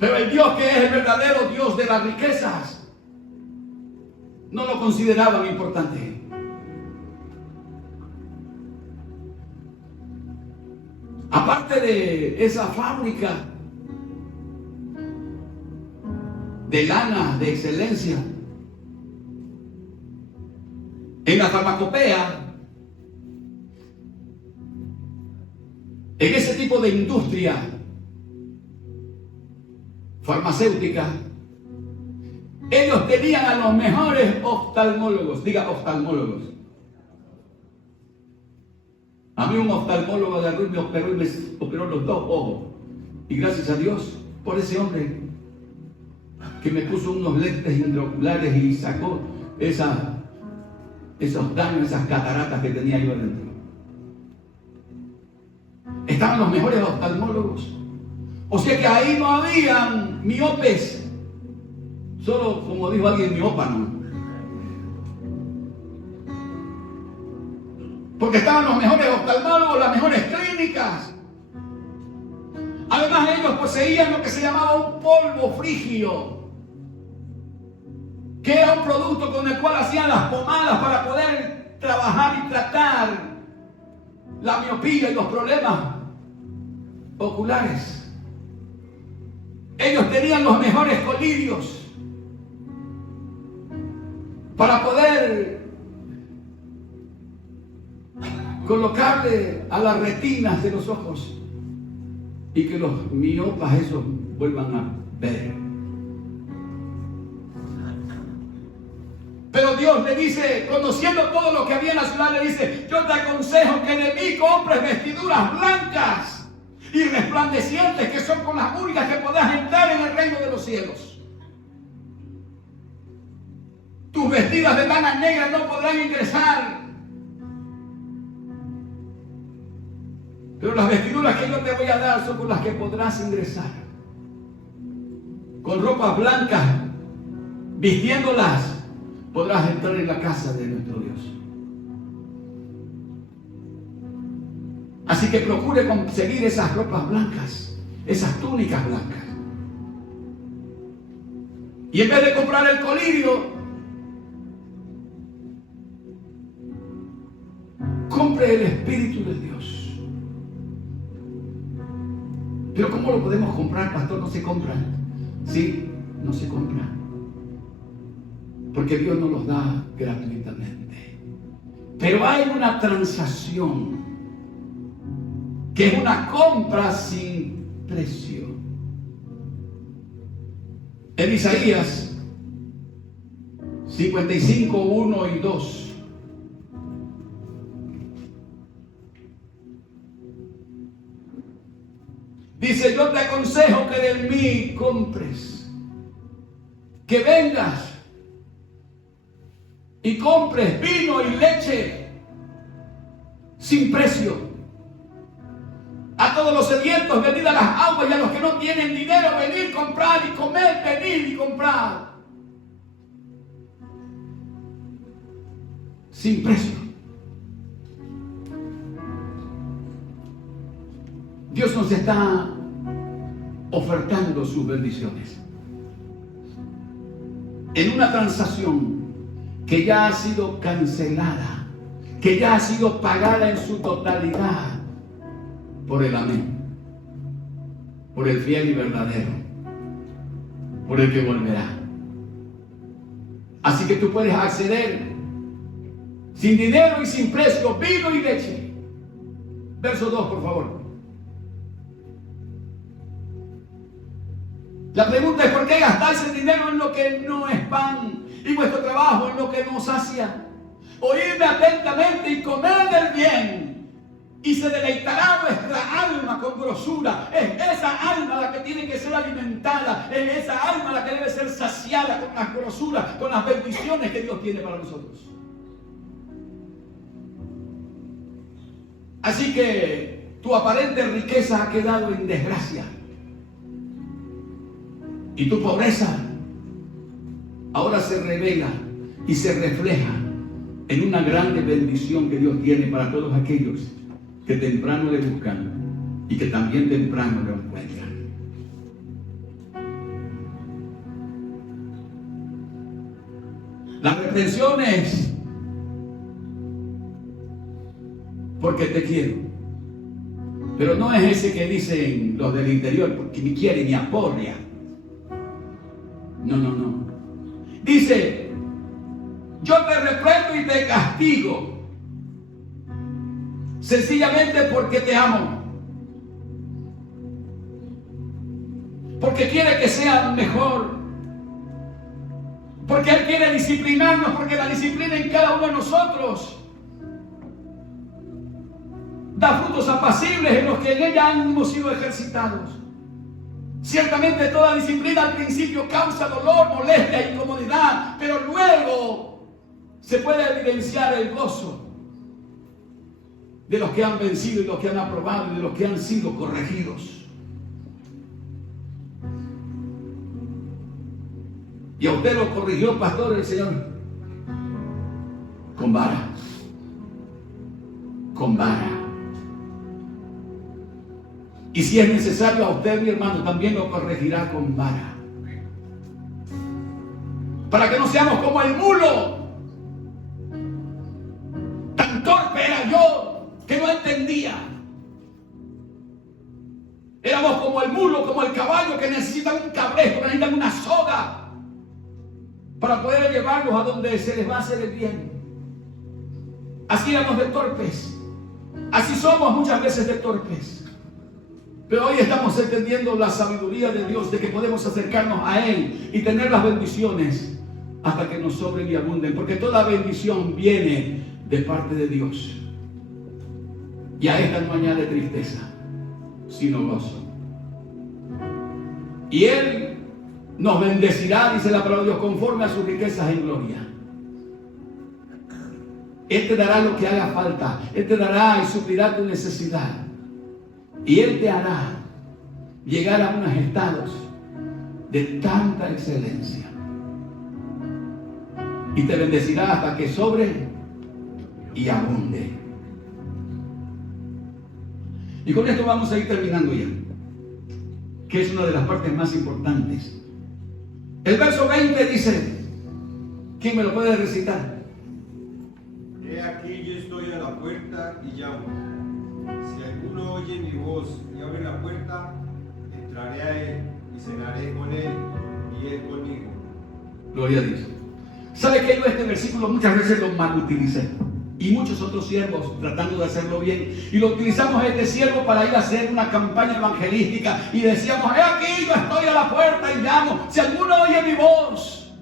Pero el Dios que es el verdadero Dios de las riquezas no lo consideraban importante. Aparte de esa fábrica de lana de excelencia, en la farmacopea, en ese tipo de industria farmacéutica, ellos tenían a los mejores oftalmólogos. Diga oftalmólogos. A mí un oftalmólogo de Arruy me operó y me operó los dos ojos. Y gracias a Dios por ese hombre que me puso unos lentes intraoculares y sacó esos daños, esas cataratas que tenía yo adentro. Estaban los mejores oftalmólogos. O sea que ahí no habían miopes, solo, como dijo alguien, miópano. Porque estaban los mejores oftalmólogos, las mejores clínicas. Además ellos poseían lo que se llamaba un polvo frigio, que era un producto con el cual hacían las pomadas para poder trabajar y tratar la miopía y los problemas oculares. Ellos tenían los mejores colirios para poder colocarle a las retinas de los ojos y que los miopas esos vuelvan a ver. Pero Dios le dice, conociendo todo lo que había en la ciudad, le dice: yo te aconsejo que de mí compres vestiduras blancas y resplandecientes, que son con las únicas que podrás entrar en el reino de los cielos. Tus vestidas de lana negra no podrán ingresar. Pero las vestiduras que yo te voy a dar son con las que podrás ingresar. Con ropas blancas, vistiéndolas, podrás entrar en la casa de nuestro Dios. Así que procure conseguir esas ropas blancas, esas túnicas blancas. Y en vez de comprar el colirio, compre el Espíritu de Dios. Pero ¿cómo lo podemos comprar, pastor? No se compra. Sí, no se compra. Porque Dios nos los da gratuitamente. Pero hay una transacción, que es una compra sin precio. En Isaías 55, 1 y 2. Dice: yo te aconsejo que de mí compres, que vengas y compres vino y leche sin precio. A todos los sedientos, venid a las aguas, y a los que no tienen dinero, venid, comprar y comer, venid y comprar. Sin precio. Dios nos está ofertando sus bendiciones en una transacción que ya ha sido cancelada, que ya ha sido pagada en su totalidad por el amén, por el fiel y verdadero, por el que volverá. Así que tú puedes acceder sin dinero y sin precio, vino y leche. Verso 2, por favor. La pregunta es: ¿por qué gastarse el dinero en lo que no es pan y vuestro trabajo en lo que no sacia? Oídme atentamente y comed del bien, y se deleitará vuestra alma con grosura. Es esa alma la que tiene que ser alimentada, es esa alma la que debe ser saciada con las grosuras, con las bendiciones que Dios tiene para nosotros. Así que tu aparente riqueza ha quedado en desgracia, y tu pobreza ahora se revela y se refleja en una grande bendición que Dios tiene para todos aquellos que temprano le buscan y que también temprano lo encuentran. La reprensión es porque te quiero, pero no es ese que dicen los del interior, porque me quiere ni aporrea. No, no, no. Dice: yo te reprendo y te castigo, sencillamente porque te amo, porque quiere que seas mejor, porque Él quiere disciplinarnos, porque la disciplina en cada uno de nosotros da frutos apacibles en los que en ella hemos sido ejercitados. Ciertamente toda disciplina al principio causa dolor, molestia, incomodidad, pero luego se puede evidenciar el gozo de los que han vencido y los que han aprobado y de los que han sido corregidos. Y a usted lo corrigió, pastor, el Señor con vara. Con vara. Y si es necesario, a usted, mi hermano, también lo corregirá con vara. Para que no seamos como el mulo. Tan torpe era yo que no entendía. Éramos como el mulo, como el caballo que necesitan un cabresto, que necesitan una soga para poder llevarlos a donde se les va a hacer el bien. Así éramos de torpes. Así somos muchas veces de torpes. Pero hoy estamos entendiendo la sabiduría de Dios, de que podemos acercarnos a Él y tener las bendiciones hasta que nos sobren y abunden. Porque toda bendición viene de parte de Dios. Y a esta no añade tristeza, sino gozo. Y Él nos bendecirá, dice la palabra de Dios, conforme a sus riquezas en gloria. Él te dará lo que haga falta. Él te dará y suplirá tu necesidad. Y Él te hará llegar a unos estados de tanta excelencia. Y te bendecirá hasta que sobre y abunde. Y con esto vamos a ir terminando ya, que es una de las partes más importantes. El verso 20 dice, ¿quién me lo puede recitar? He aquí yo estoy a la puerta y llamo. Si alguno oye mi voz y abre la puerta, entraré a él y cenaré con él y él conmigo. Gloria a Dios. ¿Sabe que yo este versículo muchas veces lo malutilicé? Y muchos otros siervos tratando de hacerlo bien. Y lo utilizamos este siervo para ir a hacer una campaña evangelística. Y decíamos, he aquí yo estoy a la puerta y llamo. Si alguno oye mi voz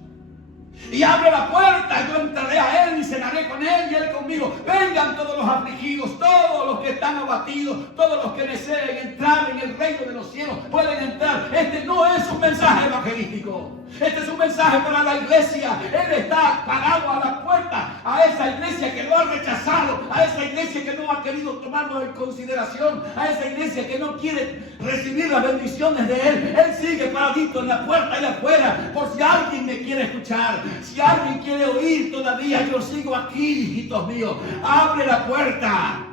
y abre la puerta, yo entraré a él y cenaré con él y él conmigo. Vengan todos los afligidos, todos los que están abatidos, todos los que deseen entrar en el reino de los cielos, pueden entrar. Este no es un mensaje evangelístico. Este es un mensaje para la iglesia. Él está parado a la puerta, a esa iglesia que lo ha rechazado, a esa iglesia que no ha querido tomarlo en consideración, a esa iglesia que no quiere recibir las bendiciones de Él. Él sigue paradito en la puerta y afuera, por si alguien me quiere escuchar, si alguien quiere oír todavía, yo sigo aquí, hijitos míos. Abre la puerta.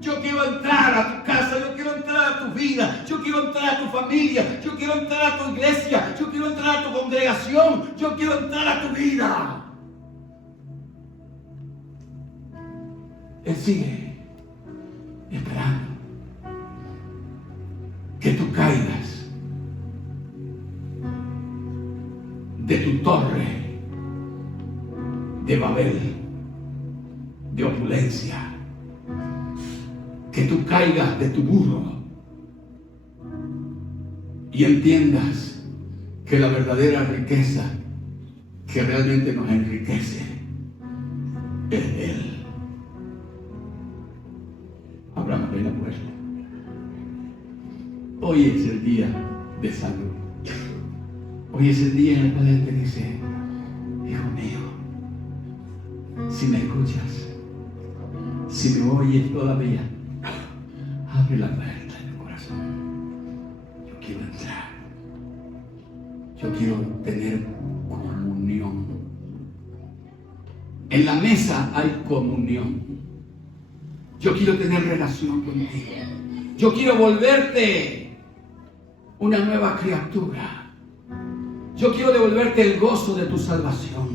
Yo quiero entrar a tu casa, yo quiero entrar a tu vida, yo quiero entrar a tu familia, yo quiero entrar a tu iglesia, yo quiero entrar a tu congregación, yo quiero entrar a tu vida. Él sigue esperando que tú caigas de tu torre de Babel, de opulencia. Que tú caigas de tu burro y entiendas que la verdadera riqueza que realmente nos enriquece es Él. Abramos la puerta. Hoy es el día de salud. Hoy es el día en el cual Él te dice, hijo mío, si me escuchas, si me oyes todavía, abre la puerta de mi corazón. Yo quiero entrar. Yo quiero tener comunión. En la mesa hay comunión. Yo quiero tener relación contigo. Yo quiero volverte una nueva criatura. Yo quiero devolverte el gozo de tu salvación.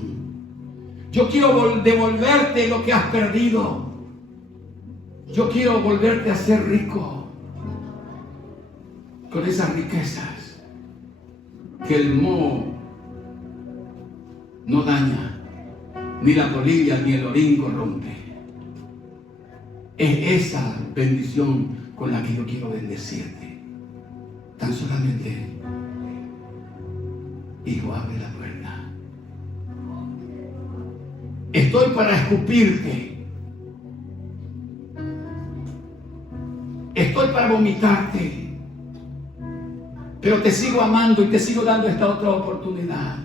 Yo quiero devolverte lo que has perdido. Yo quiero volverte a ser rico con esas riquezas que el moho no daña, ni la polilla ni el orín corrompe. Es esa bendición con la que yo quiero bendecirte. Tan solamente, hijo, abre la puerta. Estoy para escupirte. Estoy para vomitarte, pero te sigo amando y te sigo dando esta otra oportunidad.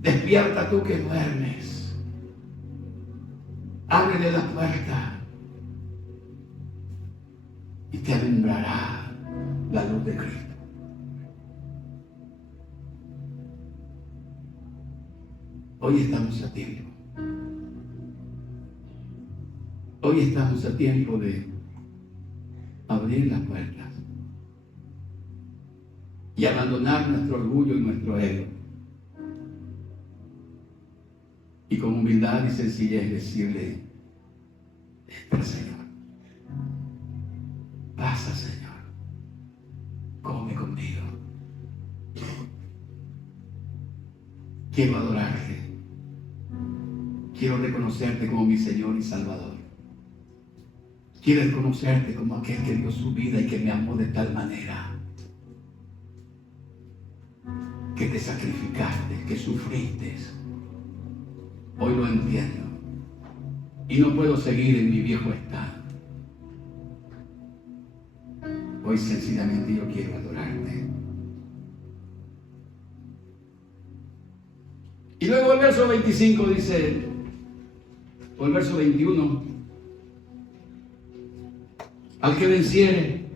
Despierta tú que duermes. Ábrele la puerta y te alumbrará la luz de Cristo. Hoy estamos a tiempo. Hoy estamos a tiempo de abrir las puertas y abandonar nuestro orgullo y nuestro ego. Y con humildad y sencillez decirle, entra, Señor. Pasa, Señor. Come conmigo. Quiero adorarte. Quiero reconocerte como mi Señor y Salvador. Quiero reconocerte como aquel que dio su vida y que me amó de tal manera que te sacrificaste, que sufriste. Hoy lo entiendo y no puedo seguir en mi viejo estado. Hoy sencillamente yo quiero adorarte. Y luego el verso 25 dice, o el verso 21, al que venciere.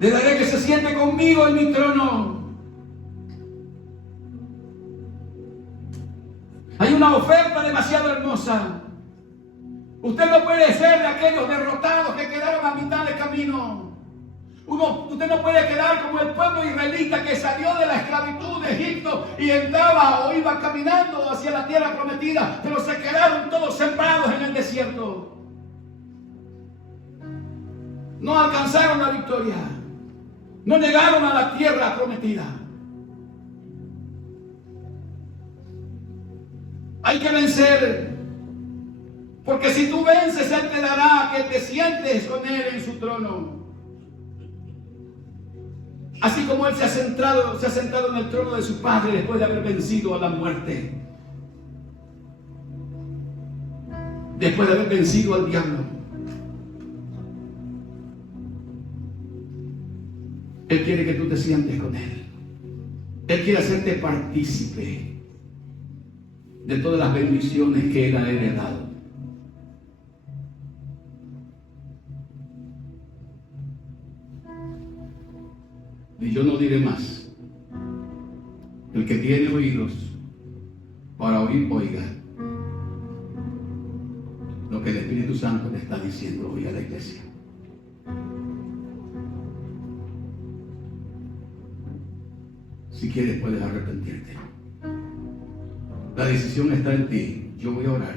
Le daré que se siente conmigo en mi trono. Hay una oferta demasiado hermosa. Usted no puede ser de aquellos derrotados que quedaron a mitad de camino. Usted no puede quedar como el pueblo israelita que salió de la esclavitud de Egipto y entraba o iba caminando hacia la tierra prometida, pero se quedaron todos sembrados en el desierto. No alcanzaron la victoria. No llegaron a la tierra prometida. Hay que vencer. Porque si tú vences, Él te dará que te sientes con Él en su trono. Así como Él se ha sentado en el trono de su Padre después de haber vencido a la muerte. Después de haber vencido al diablo. Él quiere que tú te sientes con Él. Él quiere hacerte partícipe de todas las bendiciones que Él ha heredado. Y yo no diré más. El que tiene oídos para oír, oiga lo que el Espíritu Santo le está diciendo hoy a la iglesia. Si quieres, puedes arrepentirte. La decisión está en ti. Yo voy a orar.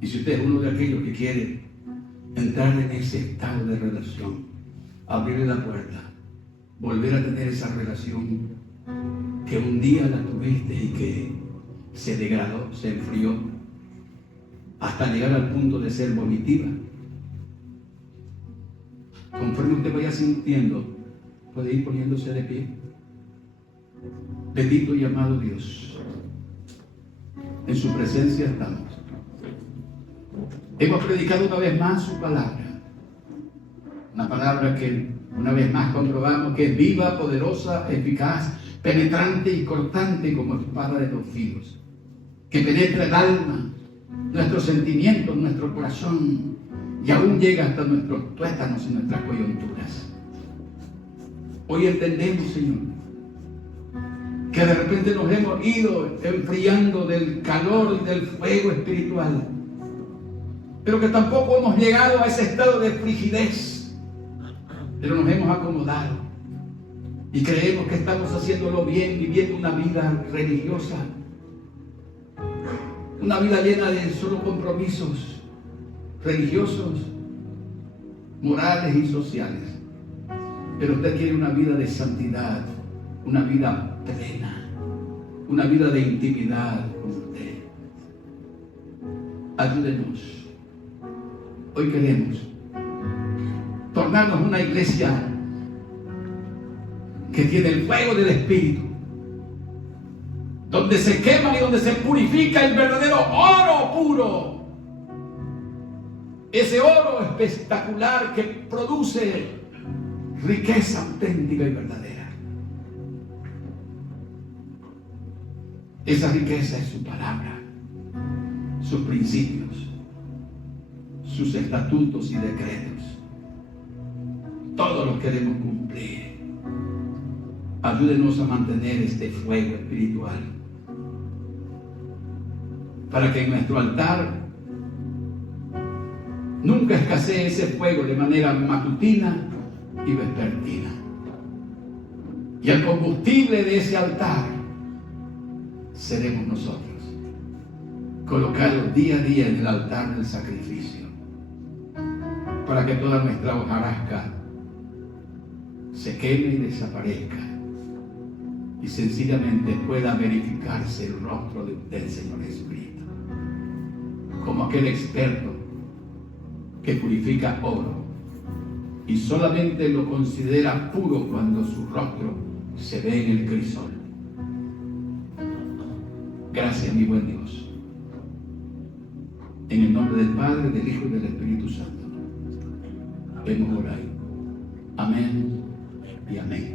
Y si usted es uno de aquellos que quiere entrar en ese estado de relación, abrirle la puerta, volver a tener esa relación que un día la tuviste y que se degradó, se enfrió, hasta llegar al punto de ser vomitiva. Conforme usted vaya sintiendo, puede ir poniéndose de pie. Bendito y amado Dios, en su presencia estamos. Hemos predicado una vez más su palabra, una palabra que una vez más comprobamos que es viva, poderosa, eficaz, penetrante y cortante como espada de dos filos, que penetra el alma, nuestros sentimientos, nuestro corazón, y aún llega hasta nuestros tuétanos y nuestras coyunturas. Hoy entendemos, Señor, que de repente nos hemos ido enfriando del calor y del fuego espiritual, pero que tampoco hemos llegado a ese estado de frigidez, pero nos hemos acomodado y creemos que estamos haciéndolo bien, viviendo una vida religiosa, una vida llena de solo compromisos religiosos, morales y sociales. Pero usted quiere una vida de santidad, una vida plena, una vida de intimidad con usted. Ayúdenos. Hoy queremos tornarnos una iglesia que tiene el fuego del Espíritu, donde se quema y donde se purifica el verdadero oro puro, ese oro espectacular que produce riqueza auténtica y verdadera. Esa riqueza es su palabra, sus principios, sus estatutos y decretos. Todos los queremos cumplir. Ayúdenos a mantener este fuego espiritual para que en nuestro altar nunca escasee ese fuego de manera matutina y vespertina. Y el combustible de ese altar seremos nosotros, colocados día a día en el altar del sacrificio, para que toda nuestra hojarasca se queme y desaparezca, y sencillamente pueda verificarse el rostro del Señor Jesucristo, como aquel experto que purifica oro y solamente lo considera puro cuando su rostro se ve en el crisol. Gracias, mi buen Dios. En el nombre del Padre, del Hijo y del Espíritu Santo hemos orado. Amén y amén.